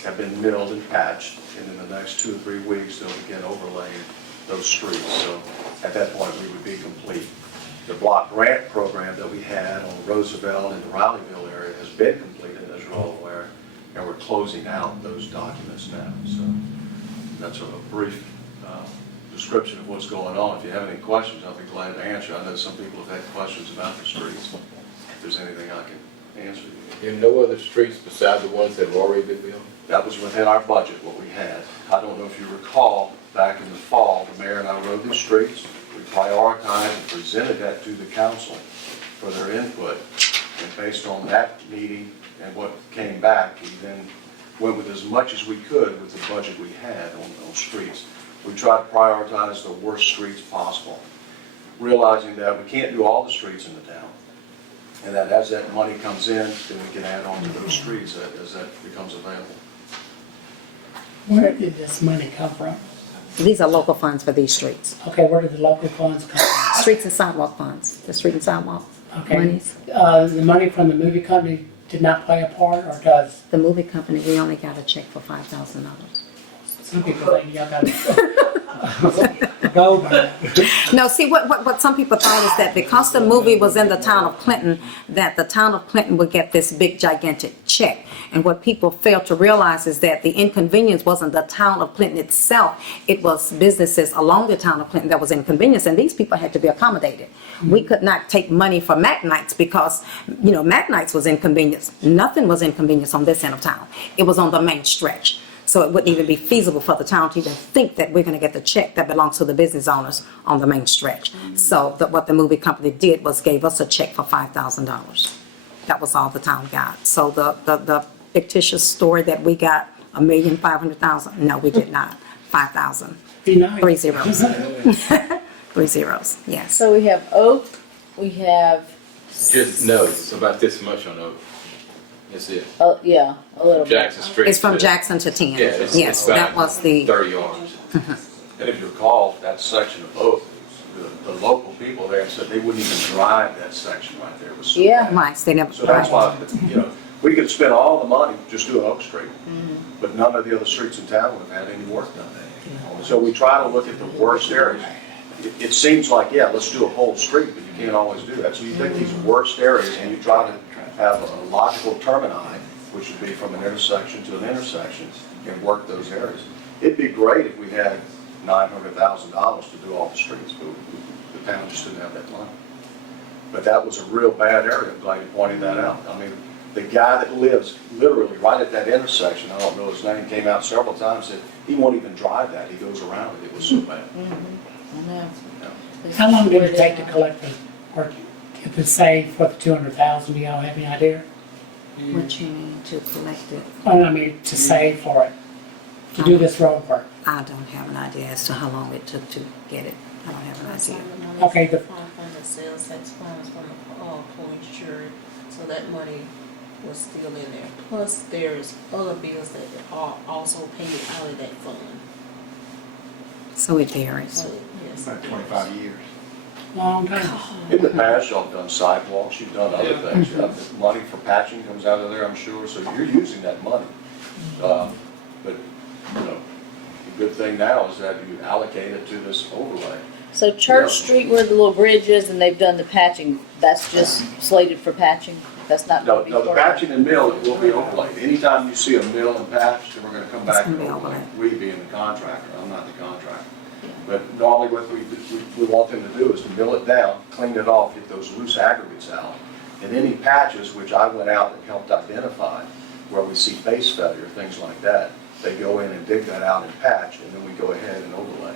have been milled and patched, and in the next 2 or 3 weeks, they'll begin overlaying those streets. So at that point, we would be complete. The block grant program that we had on Roosevelt and the Rileyville area has been completed, as you're all aware, and we're closing out those documents now. So that's a brief description of what's going on. If you have any questions, I'll be glad to answer. I know some people have had questions about the streets. If there's anything I can answer. There are no other streets besides the ones that have already been built? That was within our budget, what we had. I don't know if you recall, back in the fall, the mayor and I rode the streets. We prioritized and presented that to the council for their input. And based on that meeting and what came back, we then went with as much as we could with the budget we had on streets. We tried to prioritize the worst streets possible, realizing that we can't do all the streets in the town. And that as that money comes in, then we can add on to those streets as that becomes available. Where did this money come from? These are local funds for these streets. Okay, where did the local funds come from? Streets and sidewalk funds, the street and sidewalk Okay, monies. the money from the movie company did not play a part, or does? The movie company, we only got a check for $5,000. Some people think y'all got to go by. No, see, what some people thought is that because the movie was in the town of Clinton, that the town of Clinton would get this big gigantic check. And what people fail to realize is that the inconvenience wasn't the town of Clinton itself. It was businesses along the town of Clinton that was inconvenienced, and these people had to be accommodated. We could not take money from Mac Nights because, Mac Nights was inconvenienced. Nothing was inconvenienced on this end of town. It was on the main stretch. So it wouldn't even be feasible for the town to even think that we're going to get the check that belongs to the business owners on the main stretch. So what the movie company did was gave us a check for $5,000. That was all the town got. So the fictitious story that we got $1,500,000, no, we did not. 5,000. Be nice. 3 zeros. 3 zeros, yes. So we have Oak, we have, Just no, it's about this much on Oak. That's it. yeah, a little bit. Jackson Street. It's from Jackson to 10. Yeah, it's Yes, about that was the, 30 yards. And if you recall, that section of Oak, the local people there said they wouldn't even drive that section right there. It was so Yeah. bad. right, they never. So that's why, we could spend all the money just doing Oak Street, but none of the other streets in town would have had any work done. So we try to look at the worst areas. It seems like, yeah, let's do a whole street, but you can't always do that. So you take these worst areas and you try to have a logical termini, which would be from an intersection to an intersection, and work those areas. It'd be great if we had $900,000 to do all the streets, but the town just didn't have that money. But that was a real bad area. I'm glad you pointed that out. I mean, the guy that lives literally right at that intersection, I don't know his name, came out several times, said he won't even drive that. He goes around it. It was so bad. I know. How long did it take to collect the, or get the save for the 200,000? Do y'all have any idea? What you mean to collect it? Well, I mean, to save for it, to do this road work. I don't have an idea as to how long it took to get it. I don't have an idea. Okay, the- From the sales tax funds from the, co-insured, so that money was still in there. Plus, there's other bills that are also paid out of that fund. So it varies. So, yes. About 25 years. Long time. In the past, y'all have done sidewalks, you've done other things, you have money for patching comes out of there, I'm sure, so you're using that money. But, you know, the good thing now is that you allocate it to this overlay. So Church Yeah. Street where the little bridge is and they've done the patching, that's just slated for patching? That's not No, gonna be no, the part of- patching and mill will be overlaid. Anytime you see a mill and patch, then we're gonna come back gonna and be overlay. overlaid. We being the contractor, I'm not the contractor. But normally what we want them to do is to mill it down, clean it off, get those loose aggregates out. And any patches, which I went out and helped identify, where we see base failure, things like that, they go in and dig that out and patch, and then we go ahead and overlay.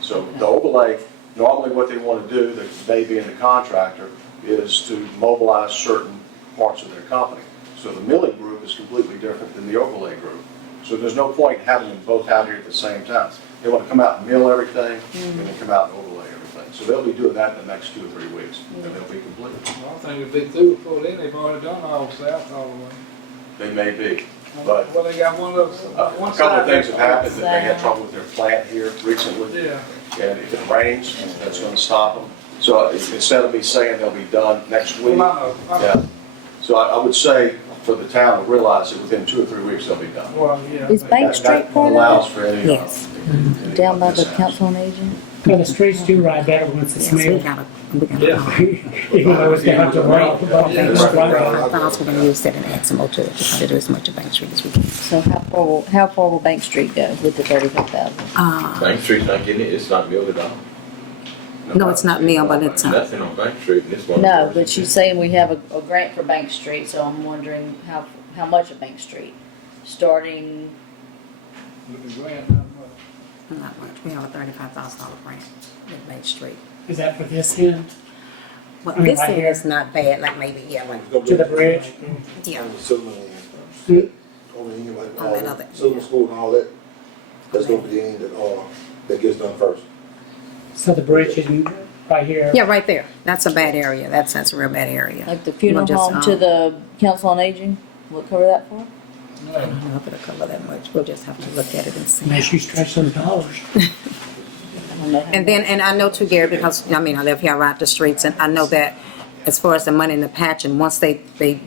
So the overlay, normally what they want to do, they being the contractor, is to mobilize certain parts of their company. So the milling group is completely different than the overlay group. So there's no point in having them both out here at the same time. They want to come out and mill everything, and then come out and overlay everything. So they'll be doing that in the next 2 or 3 weeks, and they'll be complete. Well, I think it'd be through before then, they've already done all south all the way. They may be, but Well, they got one of those, a one couple of side. things have happened, that they had trouble with their plant here recently. Yeah. And if it rains, that's going to stop them. So instead of me saying they'll be done next week, Well, I know. yeah. So I would say for the town to realize that within 2 or 3 weeks they'll be done. Well, yeah. Is Bank That Street part allows of for any. Yes. it? Down by the council on aging? Well, the streets do ride better once it's Yes, we milled, gotta, Yeah. even though it's gonna have to rain. but I think it's right. I thought we're gonna use that and add some more to it, to try to do as much of Bank Street as we can. So how far will Bank Street go with the 35,000? Bank Street's not getting it, it's not milled at all. No, it's not meal, but it's, Nothing on Bank Street, and this one. No, but she's saying we have a grant for Bank Street, so I'm wondering how much of Bank Street? Starting, With the grant, not much. not much. We have a $35,000 grant with Main Street. Is that for this end, But I mean, this right thing here. is not bad, like maybe, yeah, like, to the bridge? yeah. Silverman, Hmm. on the end, like, On that other- Silverman School and all that, that's gonna be the end that gets done first. So the bridge is right here? Yeah, right there. That's a bad area. That's a real bad area. like the funeral We'll just, home to the council on aging, will it cover that for? I don't know if it'll cover that much. We'll just have to look at it and see. Unless you stretch some dollars. I don't know. And then, and I know too, Gary, because, I mean, I live here, I ride the streets, and I know that as far as the money in the patch, and once they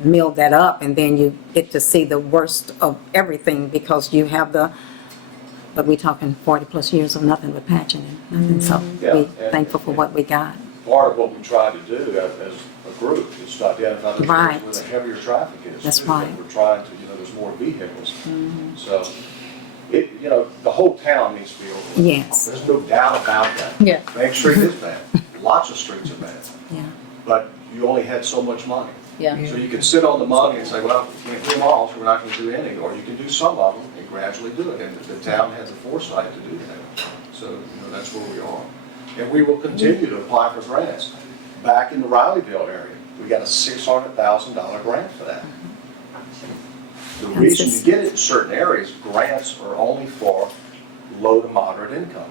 mill that up, and then you get to see the worst of everything, because you have but we talking 40+ years of nothing but patching and nothing, so Yeah, we and- thankful for what we got. Part of what we try to do as a group is to identify the Right. areas where the heavier traffic is. That's too. right. We're trying to, there's more vehicles. So, the whole town needs to be overlaid. Yes, There's no doubt about that. Yeah. Main Street is bad. Lots of streets are bad. yeah. But you only had so much money. Yeah. So you can sit on the money and say, well, we can't do them all, so we're not gonna do any. Or you can do some of them and gradually do it. And the town has the foresight to do that. So, that's where we are. And we will continue to apply for grants. Back in the Rileyville area, we got a $600,000 grant for that. The reason you get it in certain areas, grants are only for low to moderate income.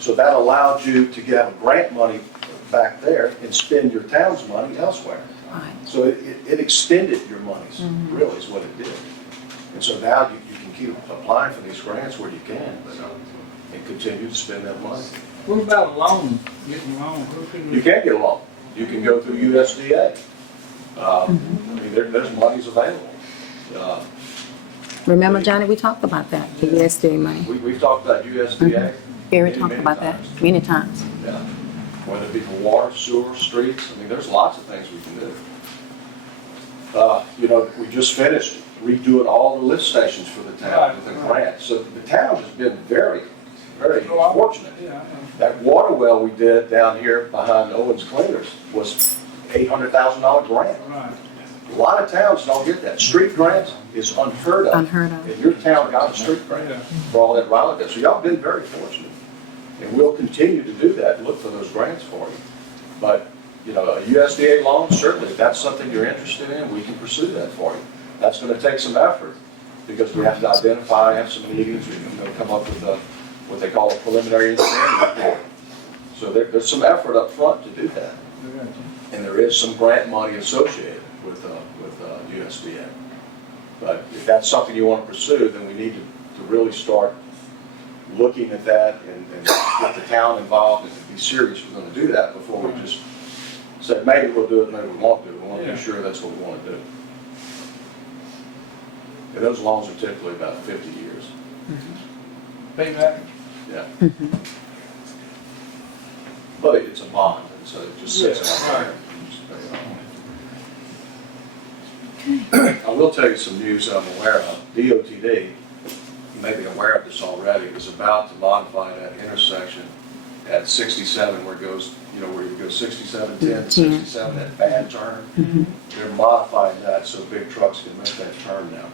So that allowed you to get grant money back there and spend your town's money elsewhere. Right. So it extended your monies, really is what it did. And so now you can keep applying for these grants where you can, but, and continue to spend that money. What about a loan, getting a loan? Who can You can get a loan. You can go through USDA. I mean, there's monies available. Remember, Johnny, we talked about that, the USDA money. We've talked about USDA. Gary many, talked many about that times. many times. Yeah. Whether it be for water, sewer, streets, I mean, there's lots of things we can do. We just finished redoing all the lift stations for the town with a grant. So the town has been very, very fortunate. Yeah, That water well we did down here behind Owens Cleaners was $800,000 grant. right. A lot of towns don't get that. Street grants is unheard of. Unheard of. And your town got a street grant Yeah. for all that Rileyville. So y'all been very fortunate. And we'll continue to do that, look for those grants for you. But, a USDA loan, certainly, if that's something you're interested in, we can pursue that for you. That's gonna take some effort, because we have to identify, have some meetings, we can come up with what they call a preliminary engineering report. So there's some effort up front to do that. And there is some grant money associated with USDA. But if that's something you want to pursue, then we need to really start looking at that and get the town involved and be serious we're going to do that before we just say, maybe we'll do it, maybe we won't do it. We want to be sure that's what we want to do. And those loans are typically about 50 years. Payback. Yeah. But it's a bond, and so it just sits out there. I will tell you some news I'm aware of. DOTD, you may be aware of this already, is about to modify that intersection at 67 where it goes, where you go 67, 10, 67, that bad turn. They're modifying that so big trucks can make that turn now.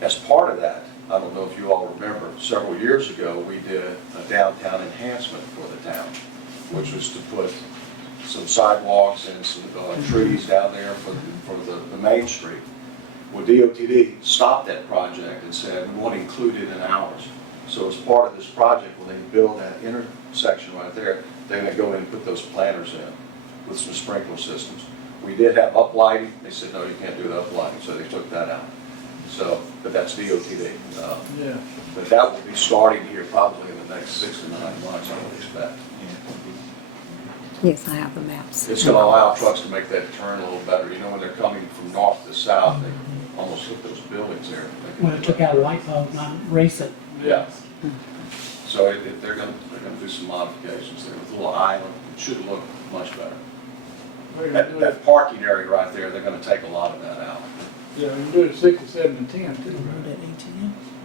As part of that, I don't know if you all remember, several years ago, we did a downtown enhancement for the town, which was to put some sidewalks and some trees down there for the main street. Well, DOTD stopped that project and said, we want to include it in ours. So as part of this project, when they build that intersection right there, they're going to go in and put those planters in with some sprinkler systems. We did have uplighting. They said, no, you can't do the uplighting, so they took that out. So, but that's DOTD. But that will be starting here probably in the next 6 to 9 months, I would expect. Yes, I have the maps. It's going to allow trucks to make that turn a little better. When they're coming from north to south, they almost hit those buildings there. Well, it took out a light bulb, not race it. Yeah. So they're going to do some modifications there with a little island. It should look much better. That parking area right there, they're going to take a lot of that out. Yeah, you can do it 67 and 10 too, right?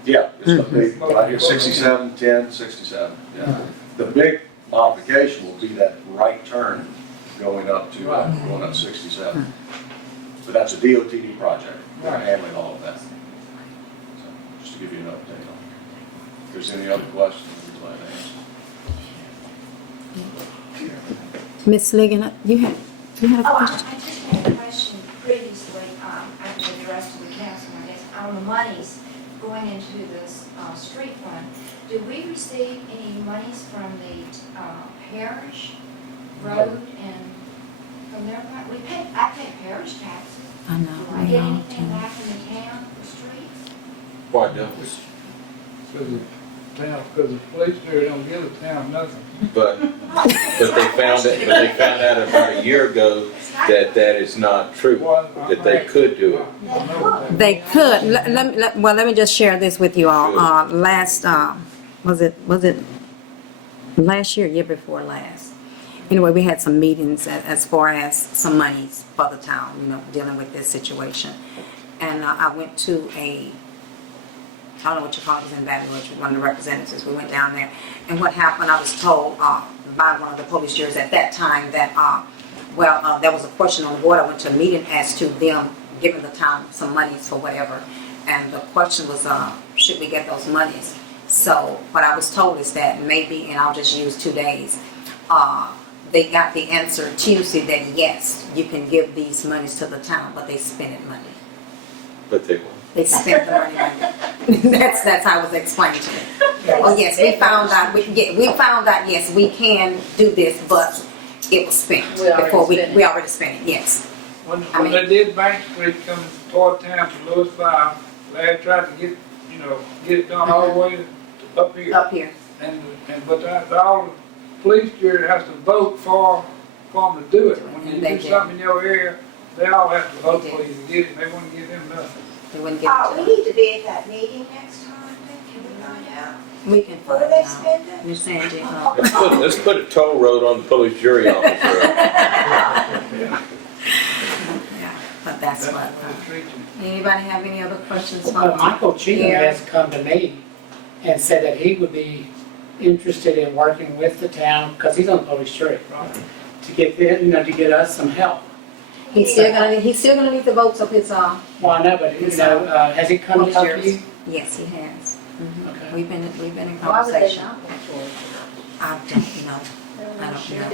Yeah, it's going to be right here, 67, 10, 67. Yeah. The big modification will be that right turn going up to 67. But that's a DOTD project. They're handling all of that. So, just to give you an update on it. If there's any other questions, I'd be glad to answer. Miss Ligon, you had a Oh, question? I just had a question previously, I can address to the council, I guess, on the monies going into this street fund. Do we receive any monies from the parish road and from their, I pay parish taxes. I know. Do I get anything back from the town for streets? Why don't we? Because the police there don't give the town nothing. But they found out about a year ago that is not true, that they could do it. They could. Let me just share this with you all. Last, was it last year before last? Anyway, we had some meetings as far as some monies for the town, dealing with this situation. And I went to I don't know what you call it, it was in Baton Rouge, one of the representatives. We went down there. And what happened, I was told by one of the police jurors at that time that, there was a question on the board. I went to a meeting as to them giving the town some monies for whatever. And the question was, should we get those monies? So what I was told is that maybe, and I'll just use 2 days, they got the answer Tuesday that yes, you can give these monies to the town, but they spent it Monday. But they won't. They spent the money Monday. That's how it was explained to me. Oh yes, we found out. Yes, we can do this, but it was spent before we already spent it. Yes. When they did Bank Street coming toward town to Lewis 5, they tried to get it done all the way up here. Up here. But all the police jury has to vote for them to do it. When you do something in your area, they all have to vote for you to get it. They wouldn't give them nothing. They wouldn't get it. We need to be at that meeting next time, can we find out? We can What find do they out. spend it? Miss Angie. Let's put a toll road on the police jury officer. Yeah, but that's what. Anybody have any other questions? Michael Cheatham has come to me and said that he would be interested in working with the town, because he's on the police jury, to get them, to get us some help. He's still gonna need the votes of his Well, I know, but has he come to talk to you? Yes, he has. Okay. We've been in Why would they conversation. not vote for it? I don't know.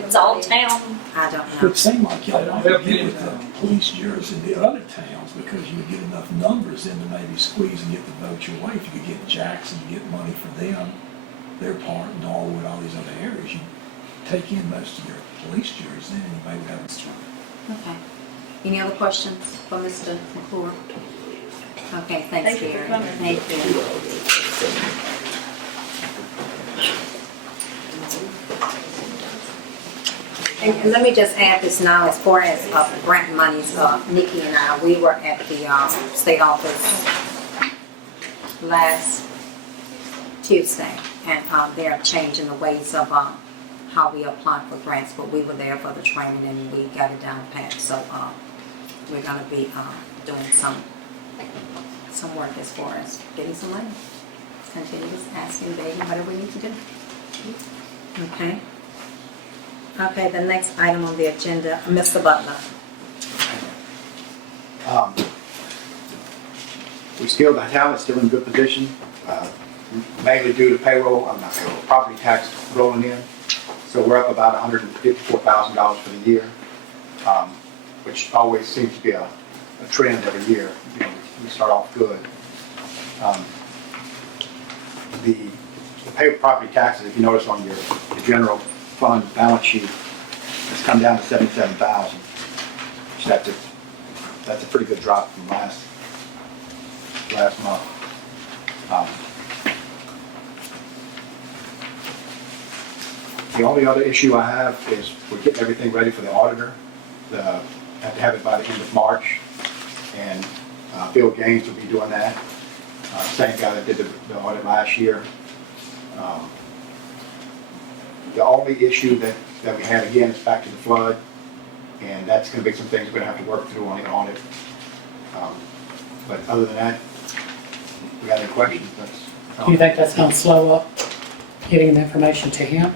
It's all town. I don't It know. would seem like y'all ought to get with the police jurors in the other towns because you would get enough numbers in to maybe squeeze and get the vote your way. If you could get Jackson, get money for them, their part, Norwood, all these other areas, you take in most of your police juries, then anybody would have a struggle. Okay. Any other questions for Mr. McClure? Okay, thanks, Thank you for Gary. coming. Thank you. And let me just add this now, as far as grant monies, Nikki and I, we were at the state office last Tuesday, and they're changing the ways of how we apply for grants, but we were there for the training and we got it down pat. So we're gonna be doing some work as far as getting some money. Continue asking, begging, whatever we need to do. Okay. Okay, the next item on the agenda, Mr. Butler. We still, the town is still in good position, mainly due to property tax rolling in. So we're up about $154,000 for the year, which always seems to be a trend every year. You know, we start off good. The property taxes, if you notice on your general fund balance sheet, has come down to $77,000. Which that's a pretty good drop from last month. The only other issue I have is we're getting everything ready for the auditor. Have to have it by the end of March, and Bill Gaines will be doing that. Same guy that did the audit last year. The only issue that we have again is back to the flood, and that's going to be some things we're going to have to work through on the audit. But other than that, we got any questions? Do you think that's gonna slow up getting the information to him?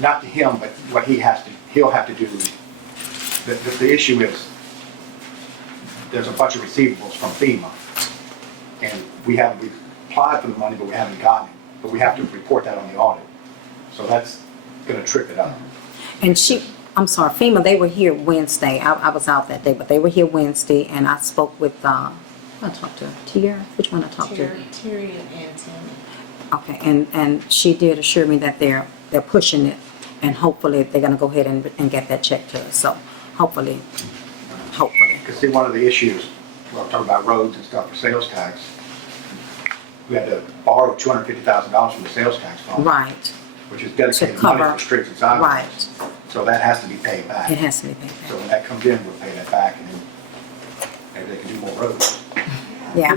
Not to him, but what he'll have to do. The issue is, there's a bunch of receivables from FEMA, and we've applied for the money, but we haven't gotten it. But we have to report that on the audit. So that's gonna trip it up. And I'm sorry, FEMA, they were here Wednesday. I was out that day, but they were here Wednesday, and I spoke with, I talked to Tier. Which one I talked to? Terry and Tammy. Okay, and she did assure me that they're pushing it, and hopefully they're gonna go ahead and get that check to us. So hopefully. Because see, one of the issues, well, I'm talking about roads and stuff for sales tax, we had to borrow $250,000 from the sales tax fund. Right. Which is dedicated To money cover- for streets and sidewalks. Right. So that has to be paid back. It has to be paid back. So when that comes in, we'll pay that back, and then maybe they can do more roads. Yeah.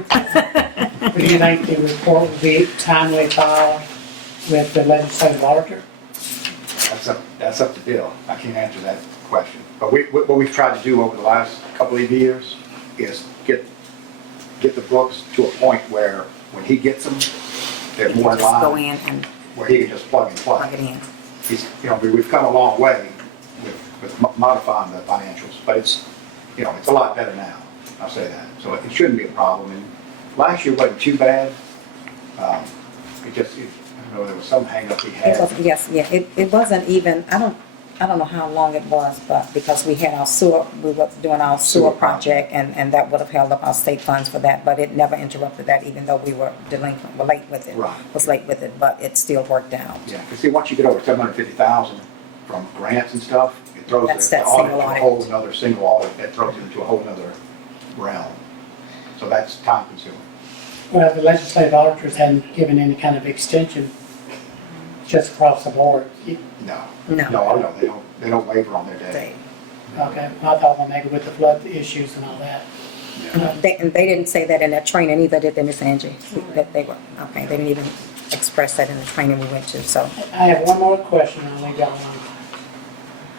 Do you think the report will be timely filed with the legislative auditor? That's up to Bill. I can't answer that question. But what we've tried to do over the last couple of years is get the books to a point where when he gets them, they're more in Just go line, in and where he can just plug and play. plug it in. We've come a long way with modifying the financials, but it's a lot better now. I'll say that. So it shouldn't be a problem. And last year wasn't too bad. I don't know, there was some hang up we had. It wasn't even, I don't know how long it was, but because we had we were doing our sewer project, and that would have held up our state funds for that, but it never interrupted that, even though we were delinquent, were late with it. Right. Was late with it, but it still worked out. Yeah, because see, once you get over $750,000 from grants and stuff, it throws That's the that audit single to a audit. whole another single audit, that throws it into a whole another realm. So that's time consuming. Well, the legislative auditors hadn't given any kind of extension just across the board. No, No. they don't waver on their day. Okay, I thought, well, maybe with the flood issues and all that. And they didn't say that in that training either, did they, Miss Angie? That they were, okay, they didn't even express that in the training we went to, so. I have one more question, I'll leave y'all alone.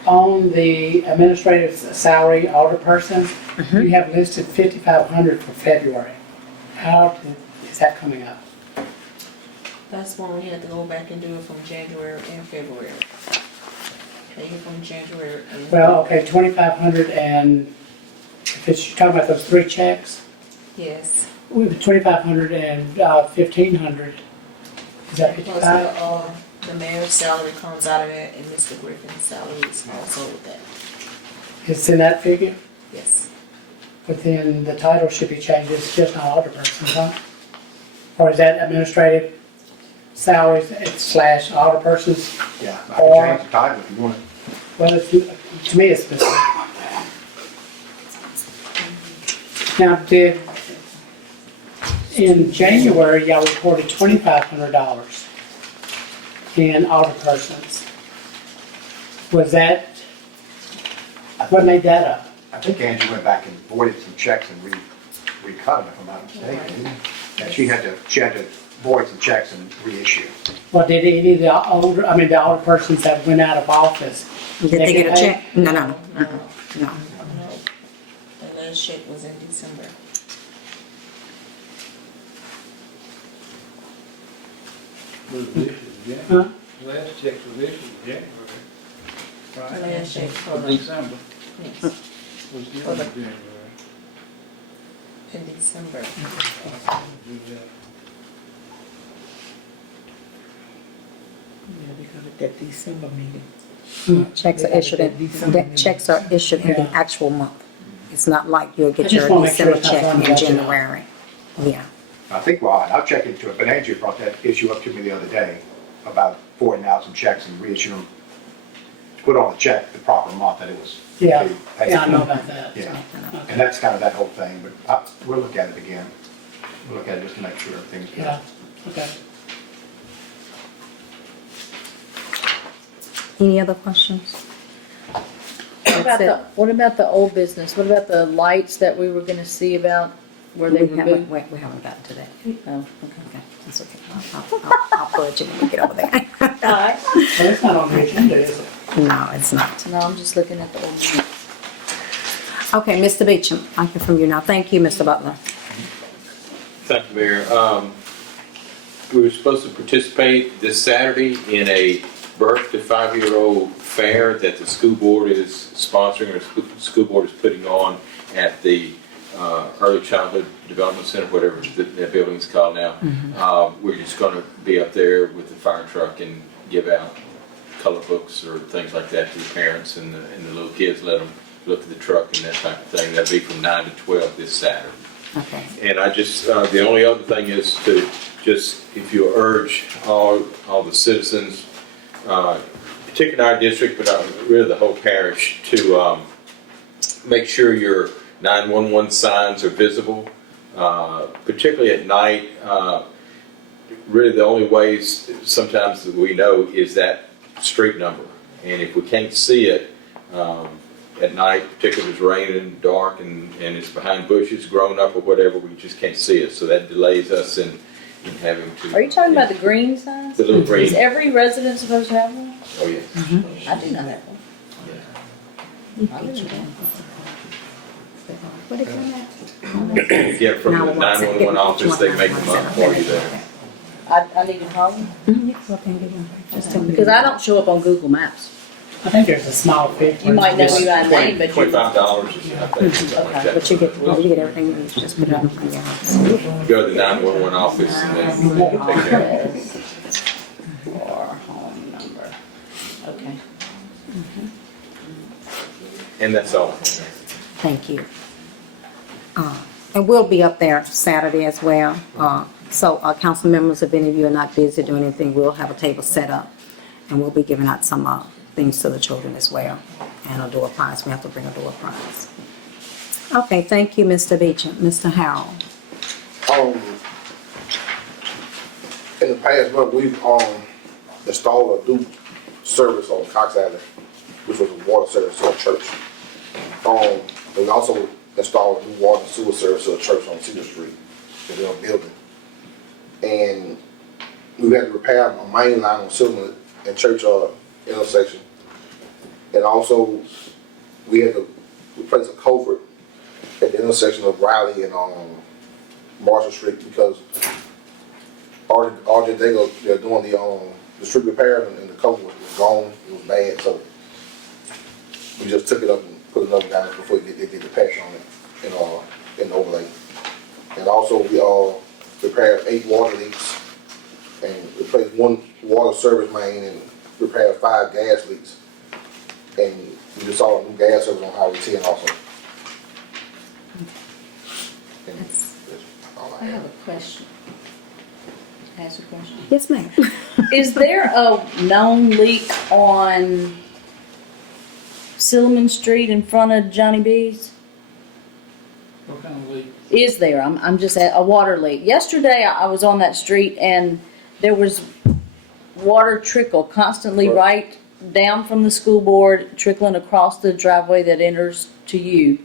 On the administrative salary audit person, you have listed $5,500 for February. How is that coming up? That's when we had to go back and do it from January and February. Pay it from January and. Well, okay, 2,500, and if it's, you're talking about those 3 checks, Yes. we have 2,500 and 1,500. Is that Plus 55? the mayor's salary comes out of that, and Mr. Griffin's salary is also with that. It's in that figure? Yes. But then the title should be changed, it's just not auditor person, huh? Or is that administrative salaries slash auto persons. Yeah, I can change the title if you want. Well, it's, to me, it's specific. Now, in January, y'all reported $2,500 in auto persons. Was that, what made that up? I think Angie went back and voided some checks and recut them, if I'm not mistaken, didn't she? And she had to void some checks and reissue. Well, did any of the auto persons that went out of office? Did they get a check? No. No. The last check was in December. Huh? Last check was issued in January. Right? Last check for December. yes, Was given in January. in December. Yeah, because at that December meeting. Checks are issued in the actual month. It's not like you'll I get just your wanna make sure December it's not check running in budget out. January. Yeah. I think, well, I'll check into it, but Angie brought that issue up to me the other day about voiding out some checks and reissuing them to put on the check the proper month that it was. Yeah, paid. yeah, I know about that. Yeah, and that's kind of that whole thing, but we'll look at it again. We'll look at it just to make sure everything's good. Yeah, okay. Any other questions? What about the old business? What about the lights that we were gonna see about where they We were haven't, moved? we haven't gotten to that. Oh, Okay, that's okay. I'll purge it when we get over there. alright. Well, it's not on the agenda, is it? No, it's not. No, I'm just looking at the old business. Okay, Mr. Beecham, I hear from you now. Thank you, Mr. Butler. Thank you, Mayor. We were supposed to participate this Saturday in a birth to 5-year-old fair that the school board is sponsoring, or the school board is putting on at the Early Childhood Development Center, whatever that building's called now. We're just going to be up there with the fire truck and give out color books or things like that to the parents and the little kids, let them look at the truck and that type of thing. That'll be from 9 to 12 this Saturday. Okay. And I just, the only other thing is to just, if you urge all the citizens, particularly in our district, but really the whole parish, to make sure your 911 signs are visible, particularly at night. Really the only ways sometimes that we know is that street number. And if we can't see it at night, particularly if it's raining, dark, and it's behind bushes, grown up or whatever, we just can't see it. So that delays us in having to. Are you talking about the green signs? The little green. Is every resident supposed to have one? Oh, yes. I do not have one. I live in town. What did you have? Yeah, from the 911 office, they make them up for you there. I need to call them? Just tell me. Because I don't show up on Google Maps. I think there's a small fee. You might know me by name, but you. $25, I think, something like that. But you get everything, you just put it up on your house. Go to the 911 office and then take care of it. Or home number. Okay. And that's all. Thank you. And we'll be up there Saturday as well. So council members, if any of you are not busy doing anything, we'll have a table set up. And we'll be giving out some things to the children as well. And a door prize. We have to bring a door prize. Okay, thank you, Mr. Beecham. Mr. Harrell. In the past month, we've installed a new service on Cox Island, which was a water service to a church. We also installed a new water and sewer service to a church on Cedar Street, in their building. And we had to repair a main line on Silver and Church intersection. And also, we had to replace a culvert at the intersection of Riley and Marshall Street because RJ they're doing the street repair and the culvert was gone. It was bad, so we just took it up and put another guy before they did the patch on it in the overlay. And also we repaired 8 water leaks and replaced 1 water service main and repaired 5 gas leaks. And we just saw a new gas service on Highway 10 also. And that's all I I have. have a question. I ask a question? Yes, ma'am. Is there a known leak on Silliman Street in front of Johnny B's? What kind of leak? Is there? I'm just at a water leak. Yesterday I was on that street and there was water trickle constantly right down from the school board, trickling across the driveway that enters to you.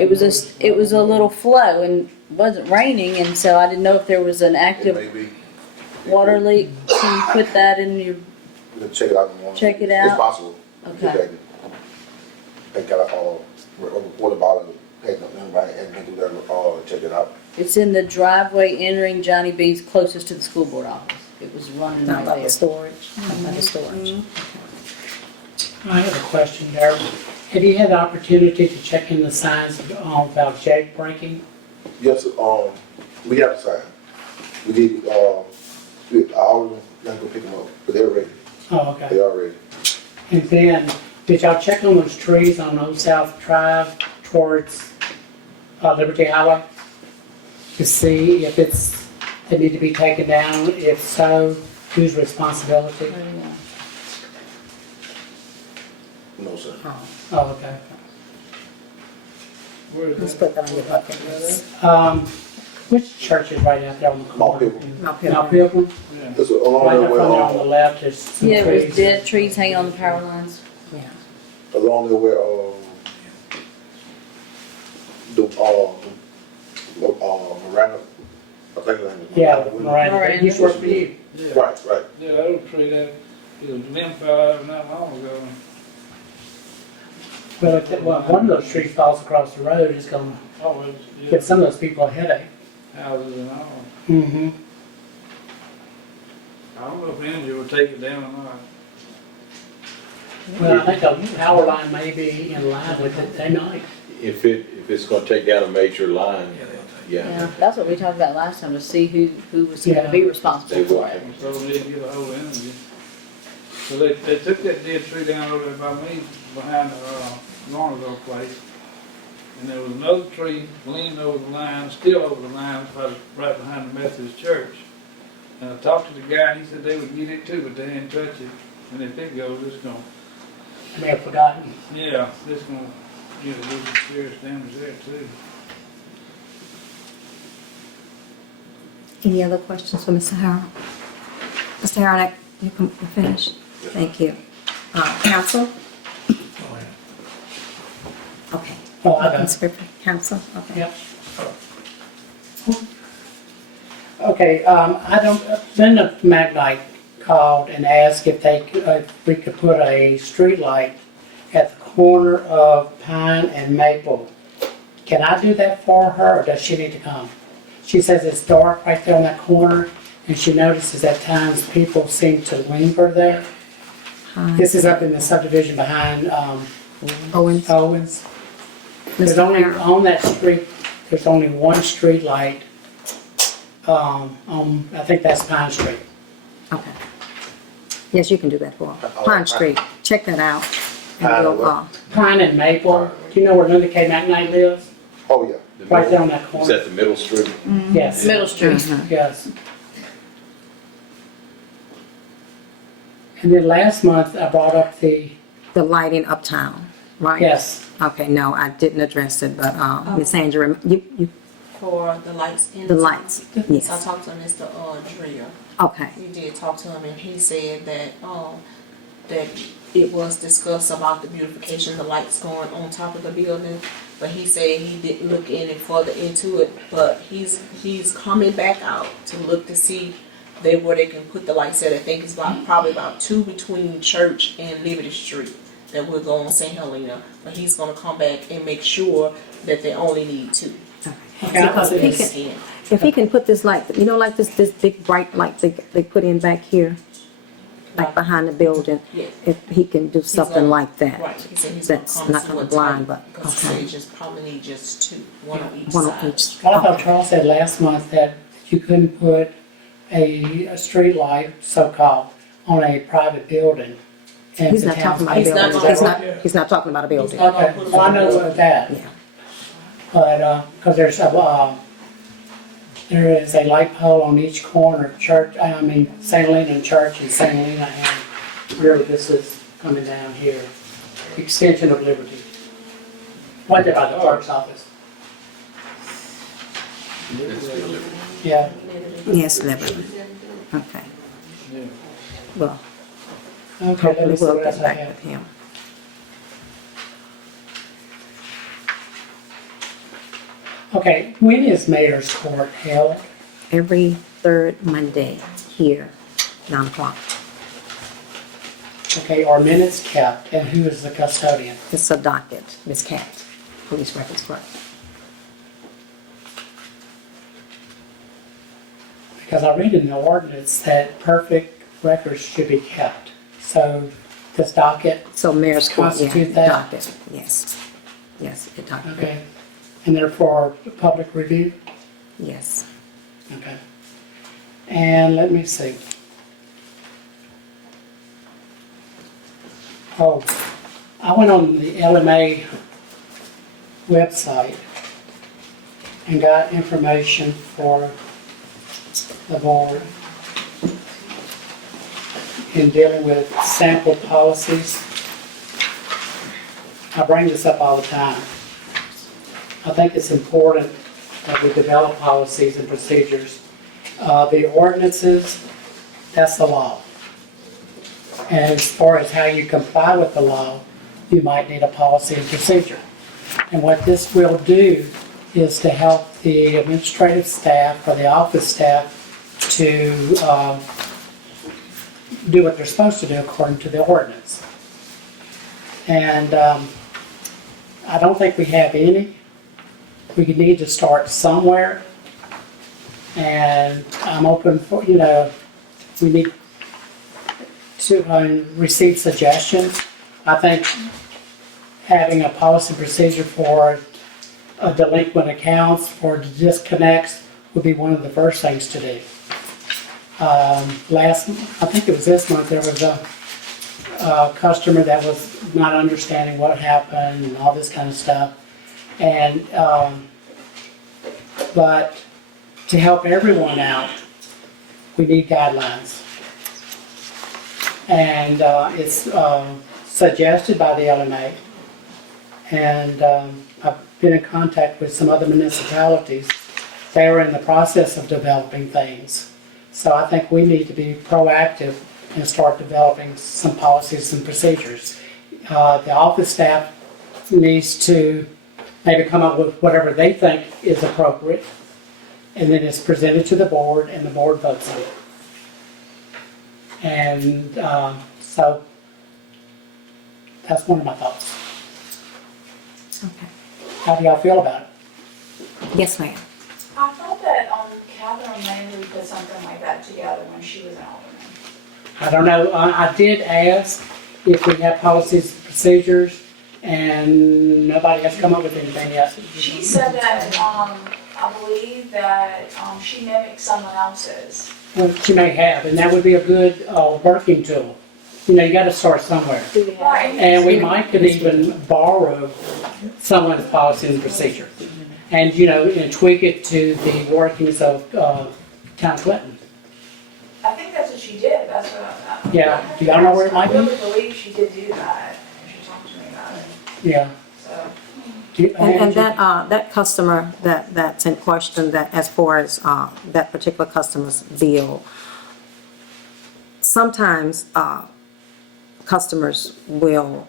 It was a little flow and wasn't raining, and so I didn't know if there was an active water leak. Can you put that in your? We can check it out in the morning. Check it It's out? possible. Okay. They got a water bottle, everybody had been through there, check it out. It's in the driveway entering Johnny B's closest to the school board office. It was running Not right about there. the storage. Not about the storage. I have a question, Darryl. Have you had the opportunity to check in the signs about jailbreaking? Yes, we have a sign. We did, I already gotta go pick them up, but they're ready. Oh, okay. They are ready. And then, did y'all check on those trees on Old South Drive towards Liberty Highway? To see if they need to be taken down? If so, whose responsibility? No, sir. Oh, okay. Let's put that on your bucket list. Which church is right out there on the Mount corner? Pilgrim. Mount Mount Pilgrim. Pilgrim? It's along Right there up on there on the where, left, there's some Yeah, it was trees. dead trees hanging on the power lines. along there where, Miranda, I think her name is. Yeah, Miranda, they used to work for you. Yeah. Right, right. Yeah, that old tree, that, it was limb fell out not long ago. Well, if one of those trees falls across the road, it's gonna Oh, it's, yeah, give some of those people a headache. houses and all. Mm-hmm. I don't know if Energy will take it down or not. Well, I think the power line may be in line with it, they might. If it's gonna take down a major line, Yeah, that's what we talked about last time, to see who was Yeah. gonna be responsible They will. for it. So they need to get a hold of Energy. So they took that dead tree down over there by me, behind the Lawrenceville place. And there was another tree leaning over the line, still over the line, right behind the Methodist church. And I talked to the guy, and he said they would get it too, but they didn't touch it. And if it goes, it's gonna, They may have forgotten. yeah, it's gonna, do some serious damage there too. Any other questions for Mr. Harold? Mr. Harold, you can finish. Thank you. Council? Okay. Oh, I got Open it. script, council, okay. Yep. Okay, Linda Magnite called and asked if we could put a street light at the corner of Pine and Maple. Can I do that for her, or does she need to come? She says it's dark right there on that corner, and she notices at times people seem to linger there. This is up in the subdivision behind Owens. There's only, on that street, there's only one street light, I think that's Pine Street. Okay. Yes, you can do that for her. Pine Street, check that out. And Pine we'll, what? Pine and Maple, do you know where Linda K. McKnight lives? Oh, yeah. Right there on that Is corner. that the middle street? Yes. Middle Street. Yes. And then last month, I brought up the lighting uptown, right? Yes. Okay, no, I didn't address it, but, Ms. Andrew, you, For the lights in the lights, I yes. talked to Mr. Dreer. Okay, We did talk to him, and he said that, that it was discussed about the beautification, the lights going on top of the building. But he said he didn't look any further into it, but he's coming back out to look to see where they can put the lights at. I think it's probably about 2 between Church and Liberty Street that will go on St. Helena. But he's gonna come back and make sure that they only need 2. Okay, I thought it was- if he can put this light, you know, like this big bright light they put in back here, like behind the building, Yes. if he can do something like that. Right, he said he's gonna That's come not to gonna a blind, type, but, because he said okay. he just probably need just 2, one on each One side. on each. Well, I thought Charles said last month that you couldn't put a street light, so-called, on a private building. in He's the not town. talking about a He's not building, talking- he's not talking about a building. Okay, well, I know about that. Yeah. But, because there's There is a light pole on each corner of Church, St. Helena Church and St. Helena and where this is coming down here. Extension of Liberty. Right there by the clerk's office. Yeah. Yes, Liberty. Okay. Well, Okay, let hopefully me see we'll what else get I back have. with him. Okay, when is Mayor's Court held? Every third Monday here, 9 o'clock. Okay, are minutes kept, and who is the custodian? It's a docket, Miss Cat, police records clerk. Because I read in the ordinance that perfect records should be kept. So this docket, So mayor's court, yeah, Constitute that? docket, yes. Yes, it docket, okay, and therefore public review? yes. Okay. And let me see. Oh, I went on the LMA website and got information for the board in dealing with sample policies. I bring this up all the time. I think it's important that we develop policies and procedures. The ordinances, that's the law. And as far as how you comply with the law, you might need a policy and procedure. And what this will do is to help the administrative staff or the office staff to do what they're supposed to do according to the ordinance. And I don't think we have any. We need to start somewhere. And I'm open for, we need to receive suggestions. I think having a policy procedure for delinquent accounts, for disconnects, would be one of the first things to do. I think it was this month, there was a customer that was not understanding what happened and all this kind of stuff. And, but to help everyone out, we need guidelines. And it's suggested by the LMA. And I've been in contact with some other municipalities. They are in the process of developing things. So I think we need to be proactive and start developing some policies and procedures. The office staff needs to maybe come up with whatever they think is appropriate, and then it's presented to the board, and the board votes on it. And so that's one of my thoughts. Okay. How do y'all feel about it? Yes, ma'am. I thought that Catherine Melndee put something like that together when she was an alderman. I don't know. I did ask if we have policies, procedures, and nobody has come up with anything yet. She said that, I believe that she mimicked someone else's. Well, she may have, and that would be a good working tool. You gotta start somewhere. Right. And we might could even borrow someone's policy and procedure. And, and tweak it to the workings of Town of Clinton. I think that's what she did, that's what Yeah, do y'all know where it might be? I really believe she did do that. She talked to me about it, Yeah. so. And that customer that's in question, that as far as that particular customer's bill, sometimes customers will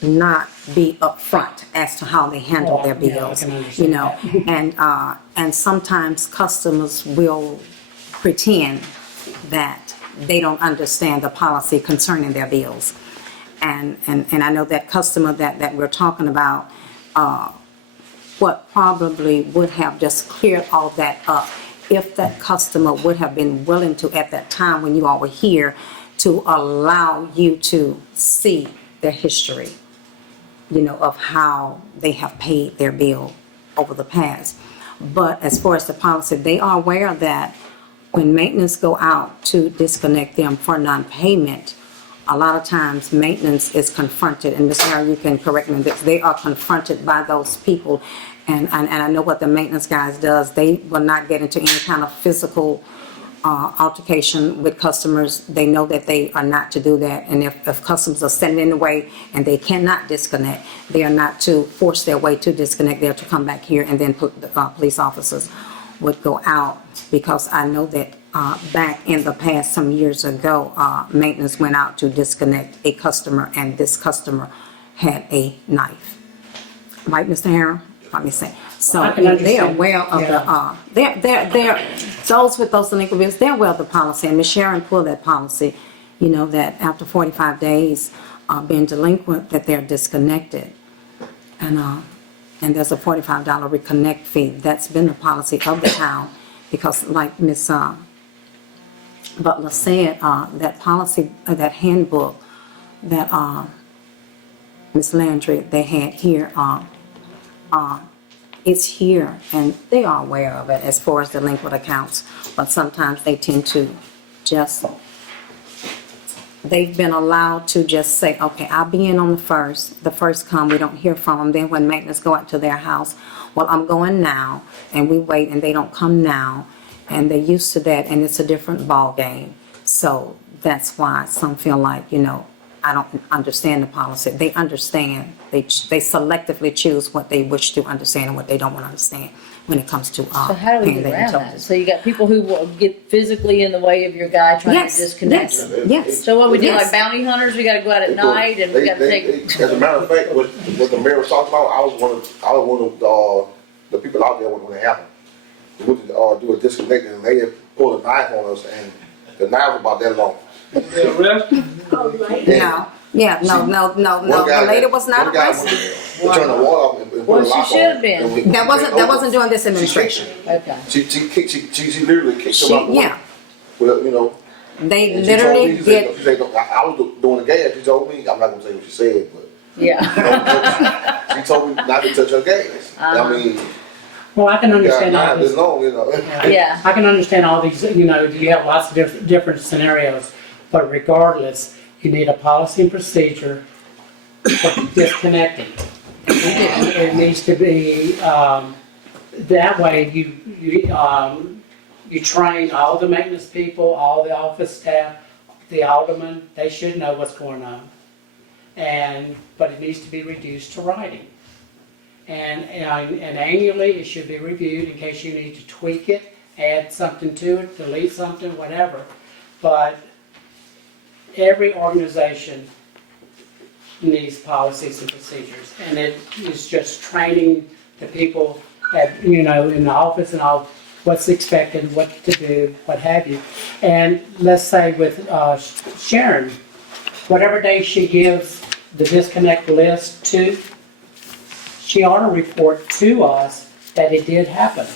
not be upfront as to how they handle their bills, I can understand and sometimes customers will pretend that they don't understand the policy concerning their bills. And I know that customer that we're talking about, what probably would have just cleared all that up if that customer would have been willing to, at that time when you all were here, to allow you to see their history, of how they have paid their bill over the past. But as far as the policy, they are aware that when maintenance go out to disconnect them for non-payment, a lot of times maintenance is confronted, and Ms. Harrell, you can correct me, that they are confronted by those people. And I know what the maintenance guys does, they will not get into any kind of physical altercation with customers. They know that they are not to do that, and if customers are standing in the way and they cannot disconnect, they are not to force their way to disconnect. They're to come back here, and then police officers would go out, because I know that back in the past, some years ago, maintenance went out to disconnect a customer, and this customer had a knife. Right, Mr. Harrell? Let me say. So I can they're understand. aware of they're those with those delinquent bills, they're aware of the policy, and Ms. Sharon pulled that policy, you know, that after 45 days being delinquent, that they're disconnected. And there's a $45 reconnect fee. That's been the policy of the town, because like Ms. Butler said, that policy, that handbook that Ms. Landry, they had here, it's here, and they are aware of it as far as delinquent accounts, but sometimes they tend to just, they've been allowed to just say, okay, I'll be in on the first come, we don't hear from them, then when maintenance go out to their house, well, I'm going now, and we wait, and they don't come now, and they're used to that, and it's a different ball game. So that's why some feel like, you know, I don't understand the policy. They understand. They selectively choose what they wish to understand and what they don't want to understand when it comes to So how do we paying get their around that? utilities. So you got people who will get physically in the way of your guy trying Yes, to disconnect. yes. So what we do, Yes. like bounty hunters, we gotta go out at night and we gotta take. As a matter of fact, what the mayor was talking about, I was one of the people out there when it happened. We went to do a disconnect, and they had pulled a knife on us, and the knife was about that long. They arrested? No, yeah, no. The lady was not arrested. To turn the water off and put Well, a she lock on. should have been. and we- That wasn't during this administration. Okay. She literally kicked him out. Yeah, Well, you know. they and she told literally me, she said, did. she said, I was doing the gas. She told me, I'm not gonna say what she said, but Yeah. she told me not to touch her gas. I mean, Well, I can understand all knife this this. long, you know. Yeah. I can understand all these, you know, you have lots of different scenarios, but regardless, you need a policy and procedure for disconnecting. It needs to be, that way you train all the maintenance people, all the office staff, the aldermen, they should know what's going on. But it needs to be reduced to writing. And annually, it should be reviewed in case you need to tweak it, add something to it, delete something, whatever. But every organization needs policies and procedures, and it is just training the people that, you know, in the office and all, what's expected, what to do, what have you. And let's say with Sharon, whatever day she gives the disconnect list to, she ought to report to us that it did happen.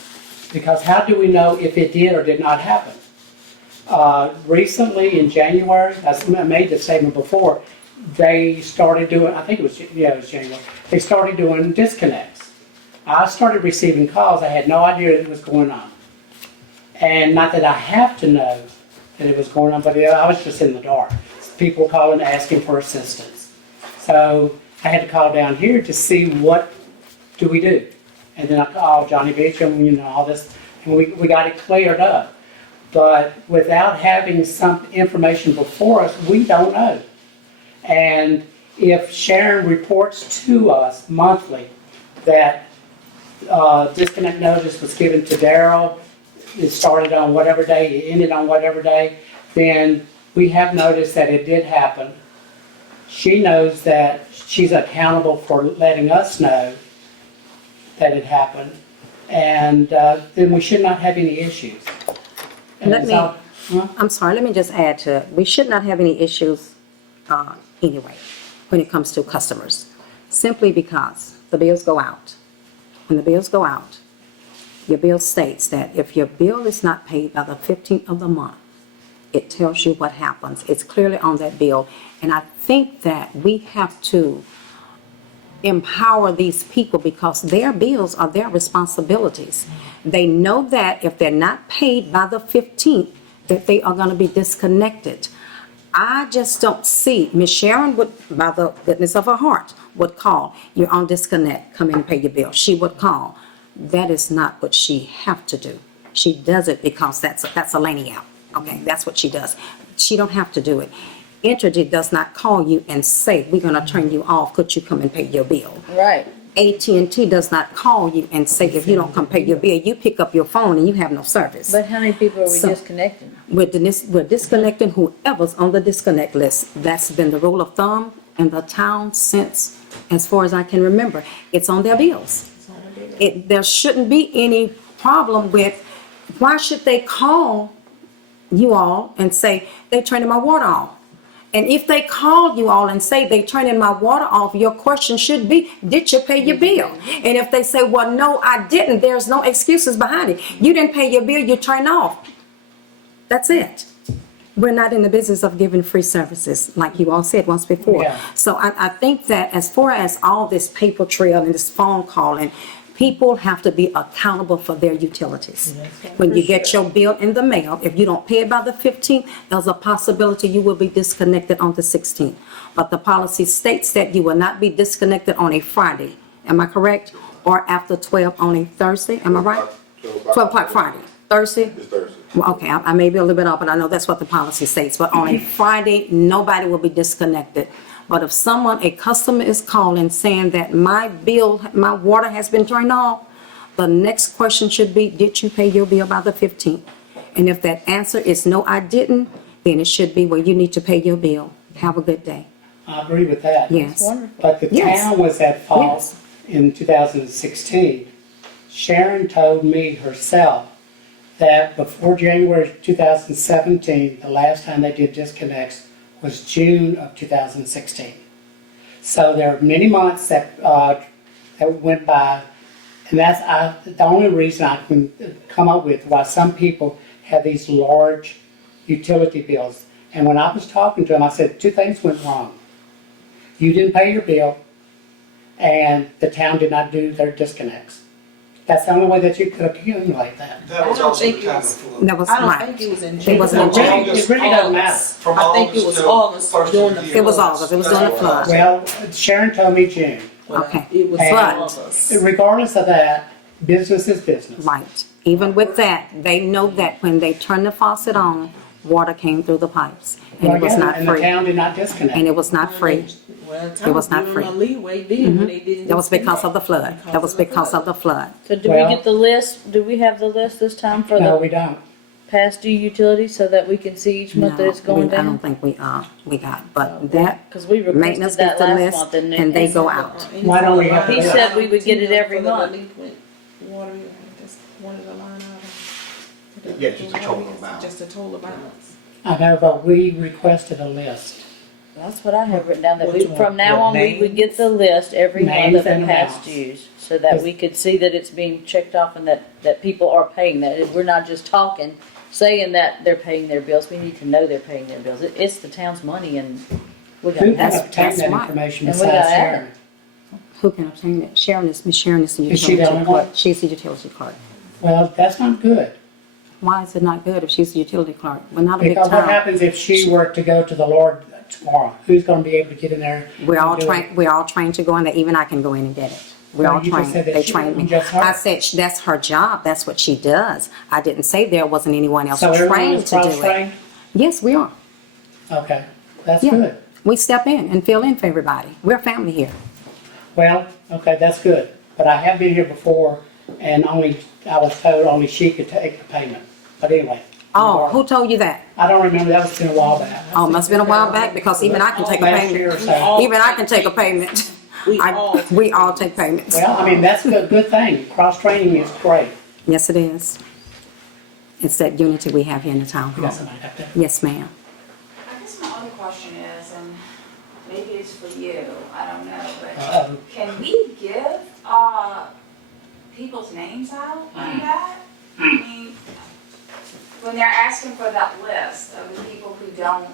Because how do we know if it did or did not happen? Recently in January, I made the statement before, they started doing, I think it was January, they started doing disconnects. I started receiving calls, I had no idea it was going on. And not that I have to know that it was going on, but I was just in the dark. People calling, asking for assistance. So I had to call down here to see what do we do. And then I called Johnny Beecham, you know, all this, and we got it cleared up. But without having some information before us, we don't know. And if Sharon reports to us monthly that disconnect notice was given to Darrell, it started on whatever day, it ended on whatever day, then we have noticed that it did happen. She knows that she's accountable for letting us know that it happened, and then we should not have any issues. I'm sorry, let me just add to it. We should not have any issues anyway when it comes to customers, simply because the bills go out. When the bills go out, your bill states that if your bill is not paid by the 15th of the month, it tells you what happens. It's clearly on that bill. And I think that we have to empower these people, because their bills are their responsibilities. They know that if they're not paid by the 15th, that they are going to be disconnected. I just don't see, Miss Sharon would, by the goodness of her heart, would call, you're on disconnect, come in and pay your bill. She would call. That is not what she have to do. She does it because that's a lady out. Okay, that's what she does. She don't have to do it. Entergy does not call you and say, we're gonna turn you off, could you come and pay your bill? Right. AT&T does not call you and say, if you don't come pay your bill, you pick up your phone and you have no service. But how many people are we So- disconnecting? We're disconnecting whoever's on the disconnect list. That's been the rule of thumb in the town since, as far as I can remember. It's on their bills. There shouldn't be any problem with, why should they call you all and say, they turning my water off? And if they call you all and say they turning my water off, your question should be, did you pay your bill? And if they say, well, no, I didn't, there's no excuses behind it. You didn't pay your bill, you turned off. That's it. We're not in the business of giving free services, like you all said once before. Yeah. So I think that as far as all this paper trail and this phone calling, people have to be accountable for their utilities. When you get your bill in the mail, if you don't pay it by the 15th, there's a possibility you will be disconnected on the 16th. But the policy states that you will not be disconnected on a Friday. Am I correct? Or after 12 on a Thursday, am I right? 12 o'clock Friday. Thursday? It's Thursday. Well, okay, I may be a little bit off, but I know that's what the policy states. But on a Friday, nobody will be disconnected. But if someone, a customer is calling saying that my bill, my water has been turned off, the next question should be, did you pay your bill by the 15th? And if that answer is no, I didn't, then it should be, well, you need to pay your bill. Have a good day. I agree with that. Yes. But the Yes. town was at fault Yes. in 2016. Sharon told me herself that before January 2017, the last time they did disconnects was June of 2016. So there are many months that went by, and that's the only reason I can come up with why some people have these large utility bills. And when I was talking to them, I said, two things went wrong. You didn't pay your bill, and the town did not do their disconnects. That's the only way that you could accumulate that. That was also the time That was I don't right. think it was in It June. wasn't in June. It really doesn't matter. August. I think it was August during the. It was August. It was during the flood. Well, Sharon told me June. Okay. It was And August. regardless of that, business is business. Right. Even with that, they know that when they turn the faucet on, water came through the pipes. And Well, it was yeah, not and the free. town did not disconnect. And it was not free. Well, It was not giving free. them a leeway then when they didn't. That was because of the flood. That was because of the flood. So do we Well- get the list, do we have the list this time for No, the we don't. past due utilities so that we can see each month that it's No, going I don't down? think we got, but that, Because we maintenance requested gets that the last list month and and they go out. Why don't we have He the said we would get it every For the month. delinquent water, just one of the line items. Yeah, just a total amount. Just a total balance. I know, but we requested a list. That's what I have written down, that we, Which one? from now What, on, we would get the list every month Names of the and past amounts. dues. So that we could see that it's being checked off and that people are paying that. We're not just talking, saying that they're paying their bills. We need to know they're paying their bills. It's the town's money and we got Who to can have it. obtain that right. information And we besides gotta have Sharon? Who can obtain it? Miss Sharon is the Is she the utility only clerk. one? She's the utility clerk. Well, that's not good. Why is it not good if she's the utility clerk? We're not a big Because what town. happens if she were to go to the Lord tomorrow? Who's gonna be able to get in there? We're all and do it? trained to go in there. Even I can go in and get it. We're Well, all you just trained. said that They she trained me. wasn't just her. I said that's her job. That's what she does. I didn't say there wasn't anyone else So everyone trained is to do it. cross-trained? Yes, we are. Okay, that's Yeah. good. We step in and fill in for everybody. We're family here. Well, okay, that's good. But I have been here before and I was told only she could take the payment. But anyway. Oh, who told you that? I don't remember, that was been a while back. Oh, must have been a while back because even I can take a Last year or payment. so. Even I can take a payment. We all take payments. Well, I mean, that's a good thing. Cross-training is great. Yes, it is. It's that unity we have here in the town You got hall. somebody up there? Yes, ma'am. I guess my other question is, and maybe it's for you, I don't know, but Uh-oh. can we give, people's names out like that? I mean, when they're asking for that list of the people who don't,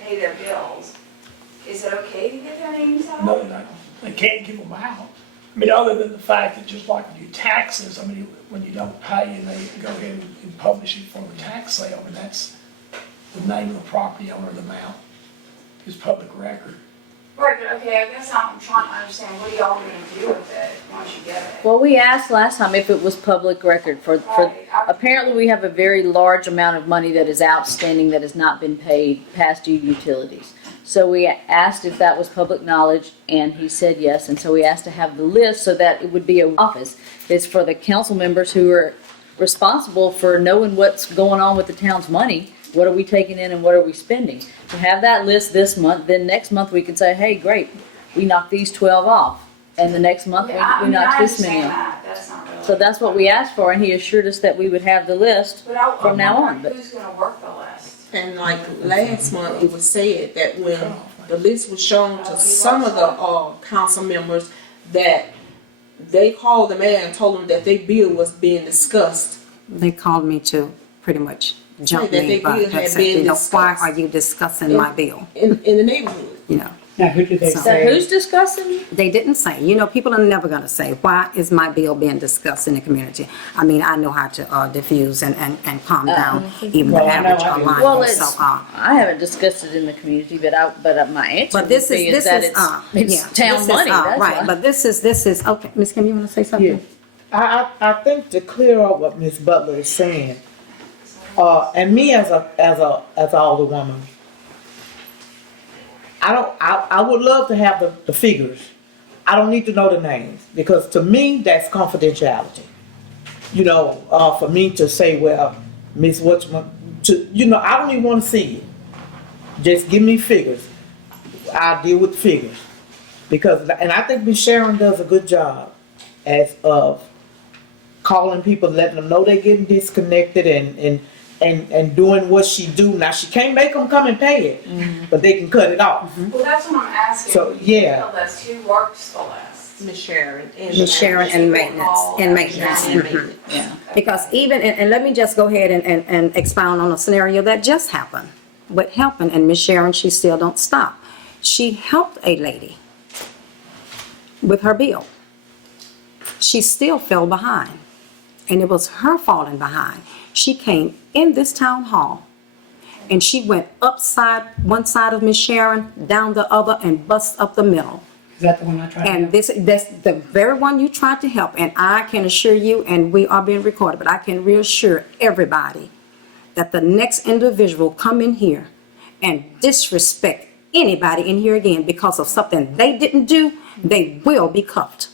pay their bills, is it okay to give their names out? No, they can't give them out. I mean, other than the fact that just like your taxes, I mean, when you don't pay and they go ahead and publish it for the tax sale, and that's the name of the property owner, the amount, is public record. Right, but okay, I guess I'm trying to understand, what are y'all gonna do with it once you get it? Well, we asked last time if it was public record Right, apparently we have a very large amount of money that is outstanding that has not been paid past due utilities. So we asked if that was public knowledge, and he said yes, and so we asked to have the list so that it would be an office. It's for the council members who are responsible for knowing what's going on with the town's money. What are we taking in and what are we spending? To have that list this month, then next month we can say, hey, great, we knocked these 12 off. And the next month Yeah, we knocked this many I understand off. that, that's not really. So that's what we asked for, and he assured us that we would have the list But I'm from now on. wondering But who's gonna work the list? And like last month, it was said that when the list was shown to some of the council members, that they called the mayor and told them that their bill was being discussed. They called me to pretty much jump Say that me, they but did they have said, been you know, why discussed. are you discussing my bill? In the neighborhood. You know, Now, who did they So- so say? who's discussing? they didn't say, you know, people are never gonna say, why is my bill being discussed in the community? I mean, I know how to diffuse and calm down even the Well, I know average I do. Alliance, Well, so, it's, I haven't discussed it in the community, but my answer but would this be is, is that yeah, it's town this is, money, that's right, why. but this is, okay, Ms. Kim, you wanna say something? Yeah. I think to clear up what Ms. Butler is saying, and me as an alderwoman, I would love to have the figures. I don't need to know the names, because to me, that's confidentiality. You know, for me to say, well, Miss Whatchman, I don't even wanna see it. Just give me figures. I'll deal with figures. And I think Ms. Sharon does a good job as of calling people, letting them know they're getting disconnected and doing what she do. Now, she can't make them come and pay it, but they can cut it off. Well, that's what I'm asking. So, yeah. The list, who works the list? Ms. Sharon. Ms. Sharon and maintenance, mhm. Yeah. Because even, and let me just go ahead and expound on a scenario that just happened. What happened, and Ms. Sharon, she still don't stop. She helped a lady with her bill. She still fell behind, and it was her falling behind. She came in this town hall, and she went upside one side of Ms. Sharon, down the other, and bust up the middle. Is that the one I tried? And that's the very one you tried to help. And I can assure you, and we are being recorded, but I can reassure everybody that the next individual come in here and disrespect anybody in here again because of something they didn't do, they will be cuffed.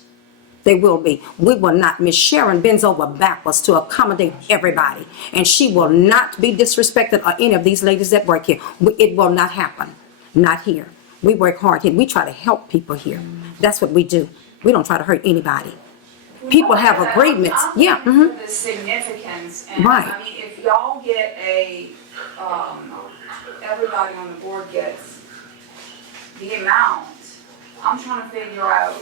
They will be. We will not. Miss Sharon bends over backwards to accommodate everybody. And she will not be disrespected or any of these ladies that work here. It will not happen. Not here. We work hard here. We try to help people here. That's what we do. We don't try to hurt anybody. People have agreements. Yeah. For the significance, and Right. I mean, if y'all get everybody on the board gets the amount, I'm trying to figure out,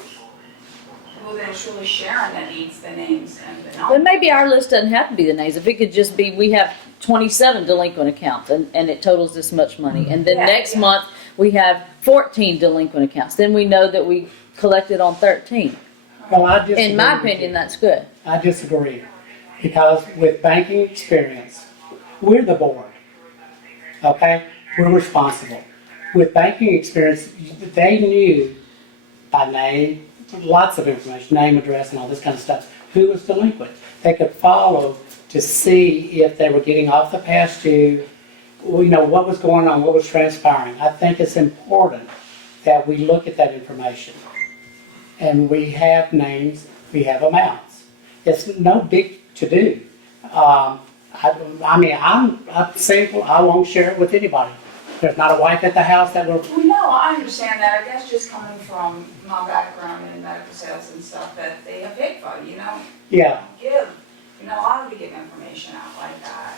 well, then it's really Sharon that needs the names and the numbers. Then maybe our list doesn't have to be the names. If it could just be, we have 27 delinquent accounts and it totals this much money. And then Yeah, next yeah. month, we have 14 delinquent accounts. Then we know that we collected on 13. Well, I disagree. In my with you. opinion, that's good. I disagree, because with banking experience, we're the board, okay? We're responsible. With banking experience, they knew by name, lots of information, name, address, and all this kind of stuff, who was delinquent. They could follow to see if they were getting off the past due, what was going on, what was transpiring. I think it's important that we look at that information. And we have names, we have amounts. It's no big to do. I'm single, I won't share it with anybody. There's not a wife at the house that will. Well, no, I understand that. I guess just coming from my background in medical sales and stuff, that they have big fun, Yeah. I don't give information out like that,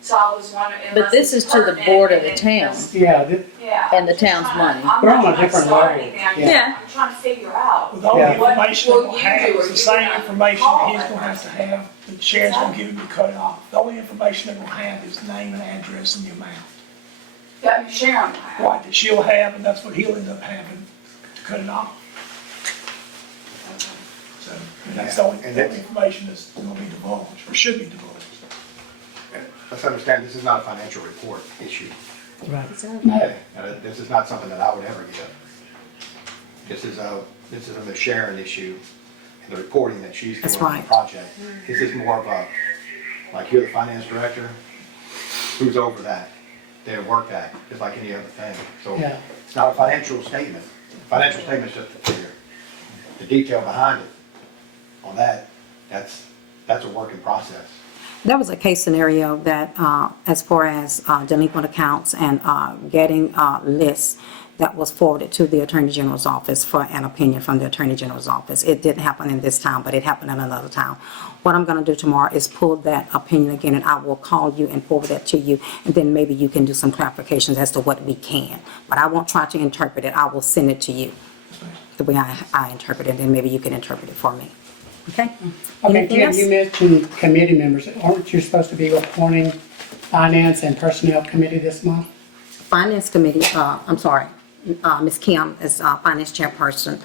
So I was wondering. But this is to the board of the town Yeah. and the town's money. We're on a different level. Yeah. I'm trying to figure out. With all the Yeah. information What they're will gonna have you do? is Are the you same gonna information call that he's it? gonna have to have, that Sharon's gonna give him to cut it off. The only information they're gonna have is name and address and the amount. That Sharon. Right, that she'll have, and that's what he'll end up having to cut it off. So, and that's the only And that's- information that's gonna be divulged, or should be divulged. That's let's understand, this is not a financial report issue. Right. Okay, this is not something that I would ever give. This is a Ms. Sharon issue, and the reporting that she's That's doing on the right. project. This is more of a, like you're the finance director, who's over that? Their work act, just like any other thing. So Yeah. it's not a financial statement. Financial statement's just a figure. The detail behind it, on that, that's a work in process. There was a case scenario that, as far as delinquent accounts and getting lists that was forwarded to the Attorney General's office for an opinion from the Attorney General's office. It didn't happen in this town, but it happened in another town. What I'm going to do tomorrow is pull that opinion again, and I will call you and forward that to you, and then maybe you can do some clarifications as to what we can. But I won't try to interpret it. I will send it to you the way I interpret it, and maybe you can interpret it for me. Okay? Okay, Anything Kim, else? you mentioned committee members. Aren't you supposed to be appointing Finance and Personnel Committee this month? Finance Committee, I'm sorry, Ms. Kim is Finance Chairperson.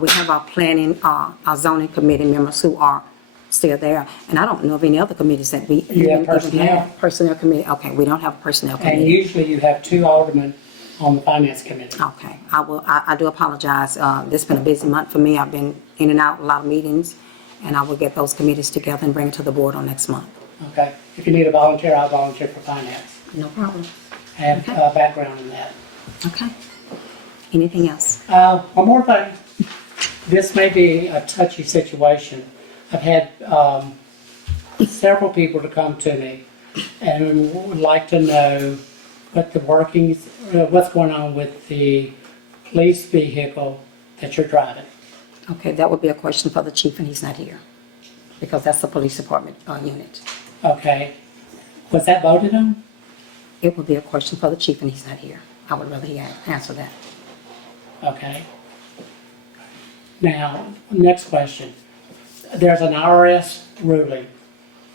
We have our Planning, our Zoning Committee members who are still there. And I don't know of any other committees that we You have even Personnel. have. Personnel Committee, okay, we don't have a Personnel And Committee. usually you have 2 aldermen on the Finance Committee. Okay, I do apologize. This has been a busy month for me. I've been in and out, a lot of meetings, and I will get those committees together and bring it to the board on next month. Okay, if you need a volunteer, I'll volunteer for Finance. No problem. I have background in that. Okay. Anything else? One more thing. This may be a touchy situation. I've had several people to come to me and would like to know what the workings, what's going on with the police vehicle that you're driving. Okay, that would be a question for the chief, and he's not here, because that's the police department unit. Okay. Was that voted on? It would be a question for the chief, and he's not here. I would rather he answer that. Okay. Now, next question. There's an IRS ruling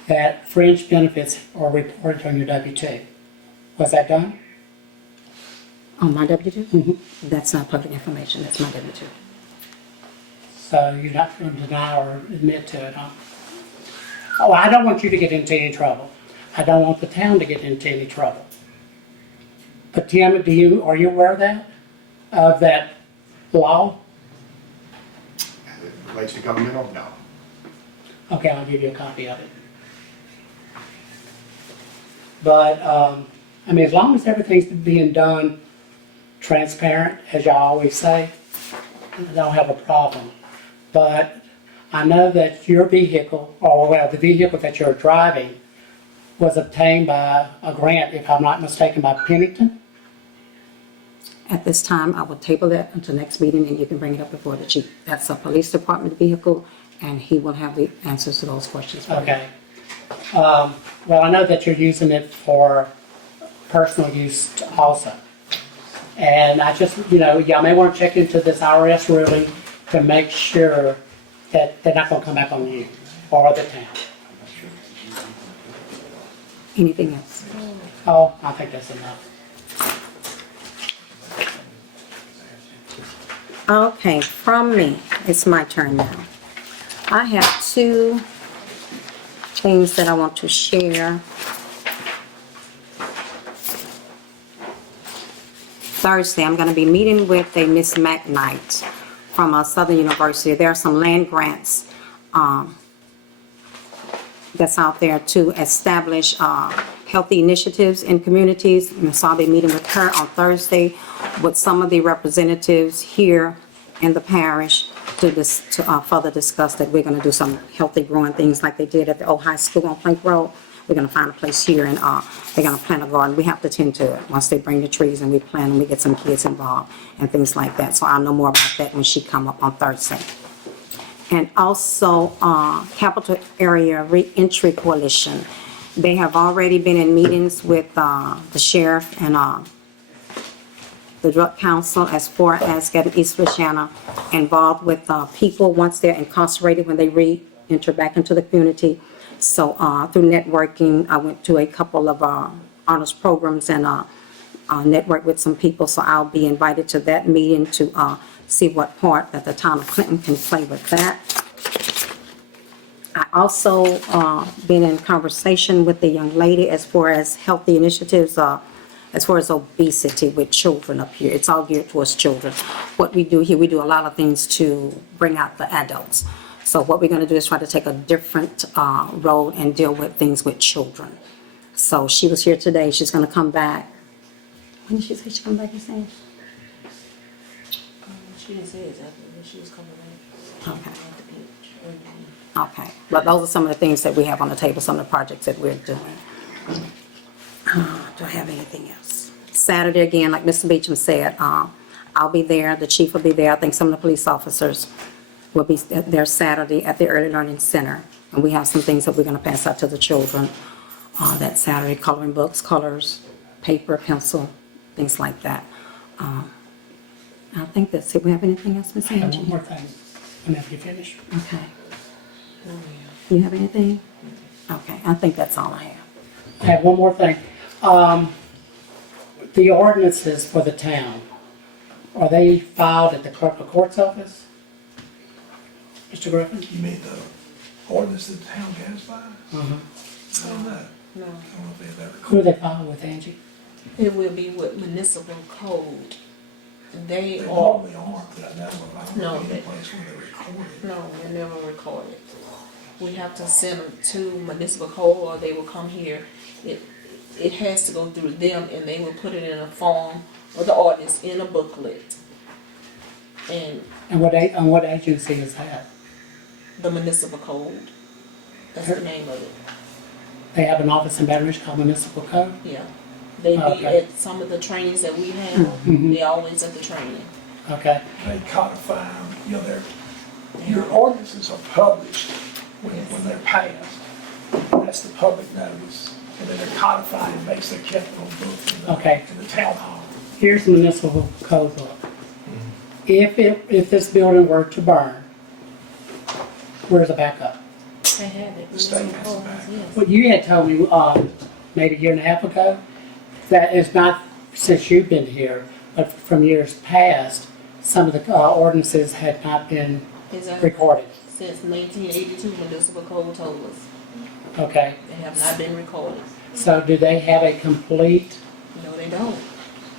that fringe benefits are reported on your W-2. Was that done? On my W-2? Mm-hmm. That's not public information, that's my W-2. So you're not going to deny or admit to it, huh? Oh, I don't want you to get into any trouble. I don't want the town to get into any trouble. But Tim, are you aware of that law? As it relates to governmental, no. Okay, I'll give you a copy of it. But, I mean, as long as everything's being done transparent, as y'all always say, I don't have a problem. But I know that your vehicle, or well, the vehicle that you're driving was obtained by a grant, if I'm not mistaken, by Pennington? At this time, I will table that until next meeting, and you can bring it up before the chief. That's a police department vehicle, and he will have the answers to those questions for you. Okay. Well, I know that you're using it for personal use also. And I just, y'all may want to check into this IRS ruling to make sure that they're not going to come back on you or the town. Anything else? Oh, I think that's enough. Okay, from me, it's my turn now. I have 2 things that I want to share. Thursday, I'm going to be meeting with a Miss McKnight from Southern University. There are some land grants that's out there to establish healthy initiatives in communities. And so I'll be meeting with her on Thursday with some of the representatives here in the parish to further discuss that we're going to do some healthy growing things like they did at the old high school on Plank Road. We're going to find a place here, and they're going to plant a garden. We have to tend to it. Once they bring the trees and we plant them, we get some kids involved and things like that. So I'll know more about that when she come up on Thursday. And also, Capital Area Reentry Coalition. They have already been in meetings with the sheriff and the drug council as far as getting East Louisiana involved with people once they're incarcerated, when they re-enter back into the community. So through networking, I went to a couple of honors programs and networked with some people. So I'll be invited to that meeting to see what part that the town of Clinton can play with that. I also been in conversation with the young lady as far as healthy initiatives, as far as obesity with children up here. It's all geared towards children. What we do here, we do a lot of things to bring out the adults. So what we're gonna do is try to take a different road and deal with things with children. So she was here today, she's gonna come back. When did she say she's coming back, you saying? She didn't say exactly when she was coming in. Okay. Okay, but those are some of the things that we have on the table, some of the projects that we're doing. Do I have anything else? Saturday, again, like Mr. Beecham said, I'll be there, the chief will be there, I think some of the police officers will be there Saturday at the Early Learning Center. And we have some things that we're gonna pass out to the children that Saturday, coloring books, colors, paper, pencil, things like that. I think that's it. We have anything else, Ms. I have Angie? one more thing, whenever you finish. Okay. You have anything? Okay, I think that's all I have. I have one more thing. The ordinances for the town, are they filed at the clerk of court's office? Mr. Griffin? You mean the ordinance that the town has by? Uh-huh. I don't know. No, I don't know if they have that Who recorded. are they filed with, Angie? it will be with municipal code. They They are, normally are, but I know, I don't No, know any they- place where they're recorded. no, they're never recorded. We have to send them to municipal code or they will come here. It has to go through them and they will put it in a form or the ordinance in a booklet. And And what agency is that? the municipal code, that's the name of it, They have an office in Baton Rouge called Municipal Code? yeah. They be Okay. at some of the trainings that we have, Mhm. they're always at the training. Okay, They codify them, you know, your ordinances are published when they're passed. That's the public notice. And then they're codified and basically kept on book Okay. in the town hall. here's the Municipal Code book. If this building were to burn, where's the backup? They have it. The state has municipal it codes, back. yes. Well, you had told me, maybe a year and a half ago, that is not since you've been here, but from years past, some of the ordinances had not been Exactly. recorded. Since 1982, municipal code told us Okay, they have not been recorded. so do they have a complete, No, they don't.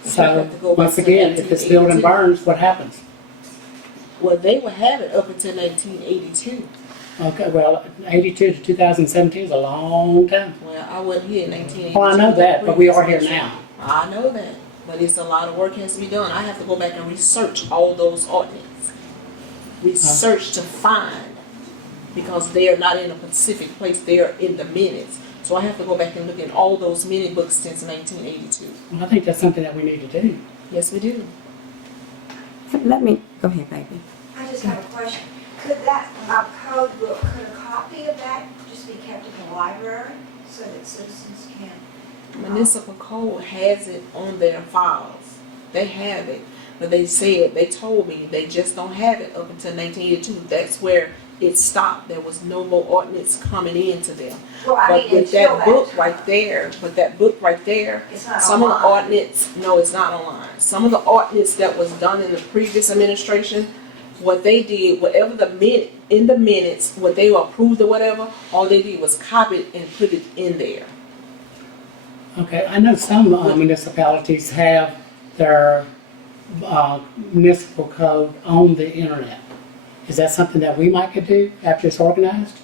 so, have to go back once to again, if this building 1982. burns, what happens? Well, they will have it up until 1982. Okay, well, 82 to 2017 is a long time. Well, I wasn't here in 1982. Well, I know that, but we are here now. I know that, but it's a lot of work has to be done. I have to go back and research all those ordinances. Research to find, because they are not in a specific place, they are in the minutes. So I have to go back and look at all those minute books since 1982. Well, I think that's something that we need to do. Yes, we do. Let me, go ahead, baby. I just have a question. Could that, code book, could a copy of that just be kept in the library so that citizens can? Municipal code has it on their files. They have it. But they told me they just don't have it up until 1982. That's where it stopped. There was no more ordinance coming into them. Well, I But mean, with until that book time. right there, It's not some of the online. ordinance, no, it's not online. Some of the ordinance that was done in the previous administration, what they did, whatever in the minutes, what they approved or whatever, all they did was copy it and put it in there. Okay, I know some municipalities have their municipal code on the internet. Is that something that we might could do after it's organized?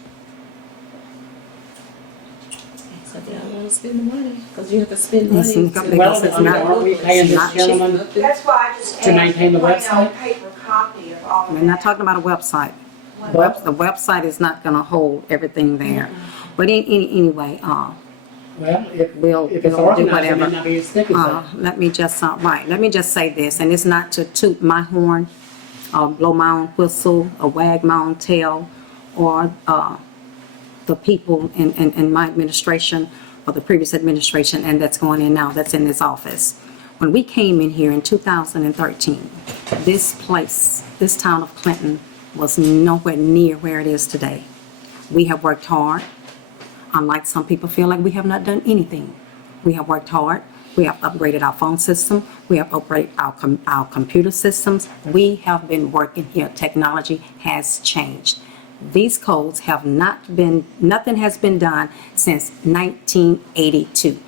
So they don't want to spend the money, because you have to spend Yes, money. and to- company Well, goes, it's I mean, not- aren't we paying this not cheap. gentleman? That's why I just asked. To maintain the plain website? old paper copy of all of We're that. not talking about a website. What? The website is not gonna hold everything there. But anyway, Well, we'll if it's do organized, it whatever. may not be as thick as that. Let me just say this, and it's not to toot my horn, blow my own whistle, or wag my own tail, or the people in my administration, or the previous administration, and that's going in now, that's in this office. When we came in here in 2013, this place, this town of Clinton, was nowhere near where it is today. We have worked hard. Unlike some people feel like we have not done anything. We have worked hard. We have upgraded our phone system. We have upgraded our computer systems. We have been working here. Technology has changed. These codes have not been, nothing has been done since 1982.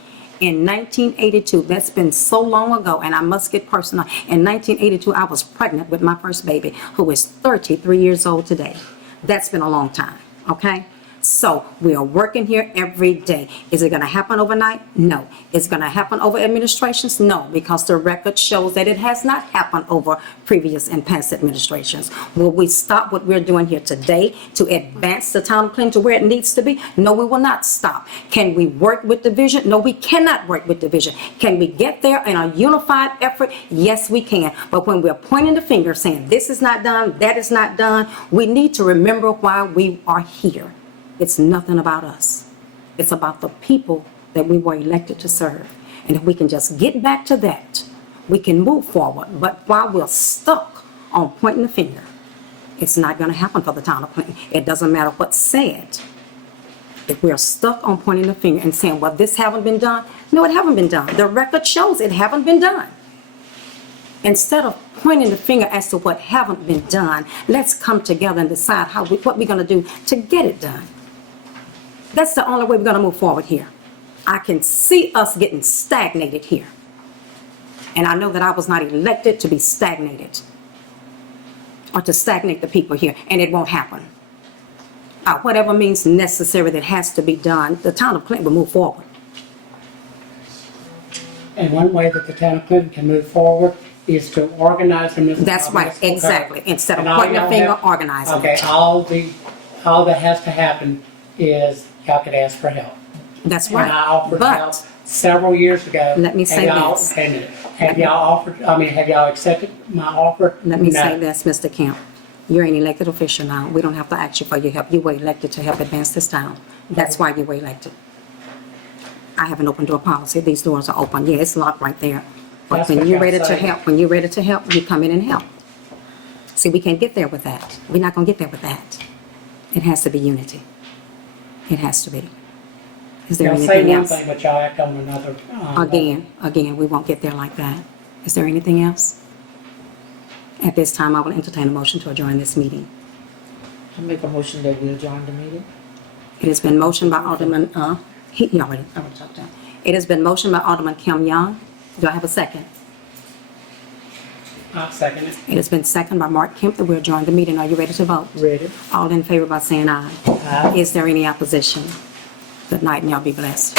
In 1982, that's been so long ago, and I must get personal. In 1982, I was pregnant with my first baby, who is 33 years old today. That's been a long time, okay? So we are working here every day. Is it going to happen overnight? No. Is it going to happen over administrations? No, because the record shows that it has not happened over previous and past administrations. Will we stop what we're doing here today to advance the town of Clinton to where it needs to be? No, we will not stop. Can we work with division? No, we cannot work with division. Can we get there in a unified effort? Yes, we can. But when we're pointing the finger saying this is not done, that is not done, we need to remember why we are here. It's nothing about us. It's about the people that we were elected to serve. And if we can just get back to that, we can move forward. But while we're stuck on pointing the finger, it's not going to happen for the town of Clinton. It doesn't matter what's said. If we're stuck on pointing the finger and saying, well, this haven't been done. No, it haven't been done. The record shows it haven't been done. Instead of pointing the finger as to what haven't been done, let's come together and decide what we're going to do to get it done. That's the only way we're going to move forward here. I can see us getting stagnated here. And I know that I was not elected to be stagnated or to stagnate the people here, and it won't happen. Whatever means necessary that has to be done, the town of Clinton will move forward. And one way that the town of Clinton can move forward is to organize the municipal. That's right, exactly. Instead of pointing the finger, organizing. Okay, all that has to happen is y'all could ask for help. That's right. And I offered But help several years ago. let me say this. Have y'all accepted my offer? Let me No. say this, Mr. Kemp. You're an elected official now. We don't have to ask you for your help. You were elected to help advance this town. That's why you were elected. I have an open door policy. These doors are open. Yeah, it's locked right there. But That's when what you're y'all ready to say. help, you come in and help. See, we can't get there with that. We're not going to get there with that. It has to be unity. It has to be. Is there Y'all say anything one else? thing, but y'all act on another. Again, we won't get there like that. Is there anything else? At this time, I will entertain a motion to adjourn this meeting. I make a motion that we adjourn the meeting. It has been motioned by Alderman, he already talked to him. It has been motioned by Alderman Kim Young. Do I have a second? I'll second it. It has been seconded by Mark Kemp that we adjourn the meeting. Are you ready to vote? Ready. All in favor by saying aye. Aye. Is there any opposition? Good night and y'all be blessed.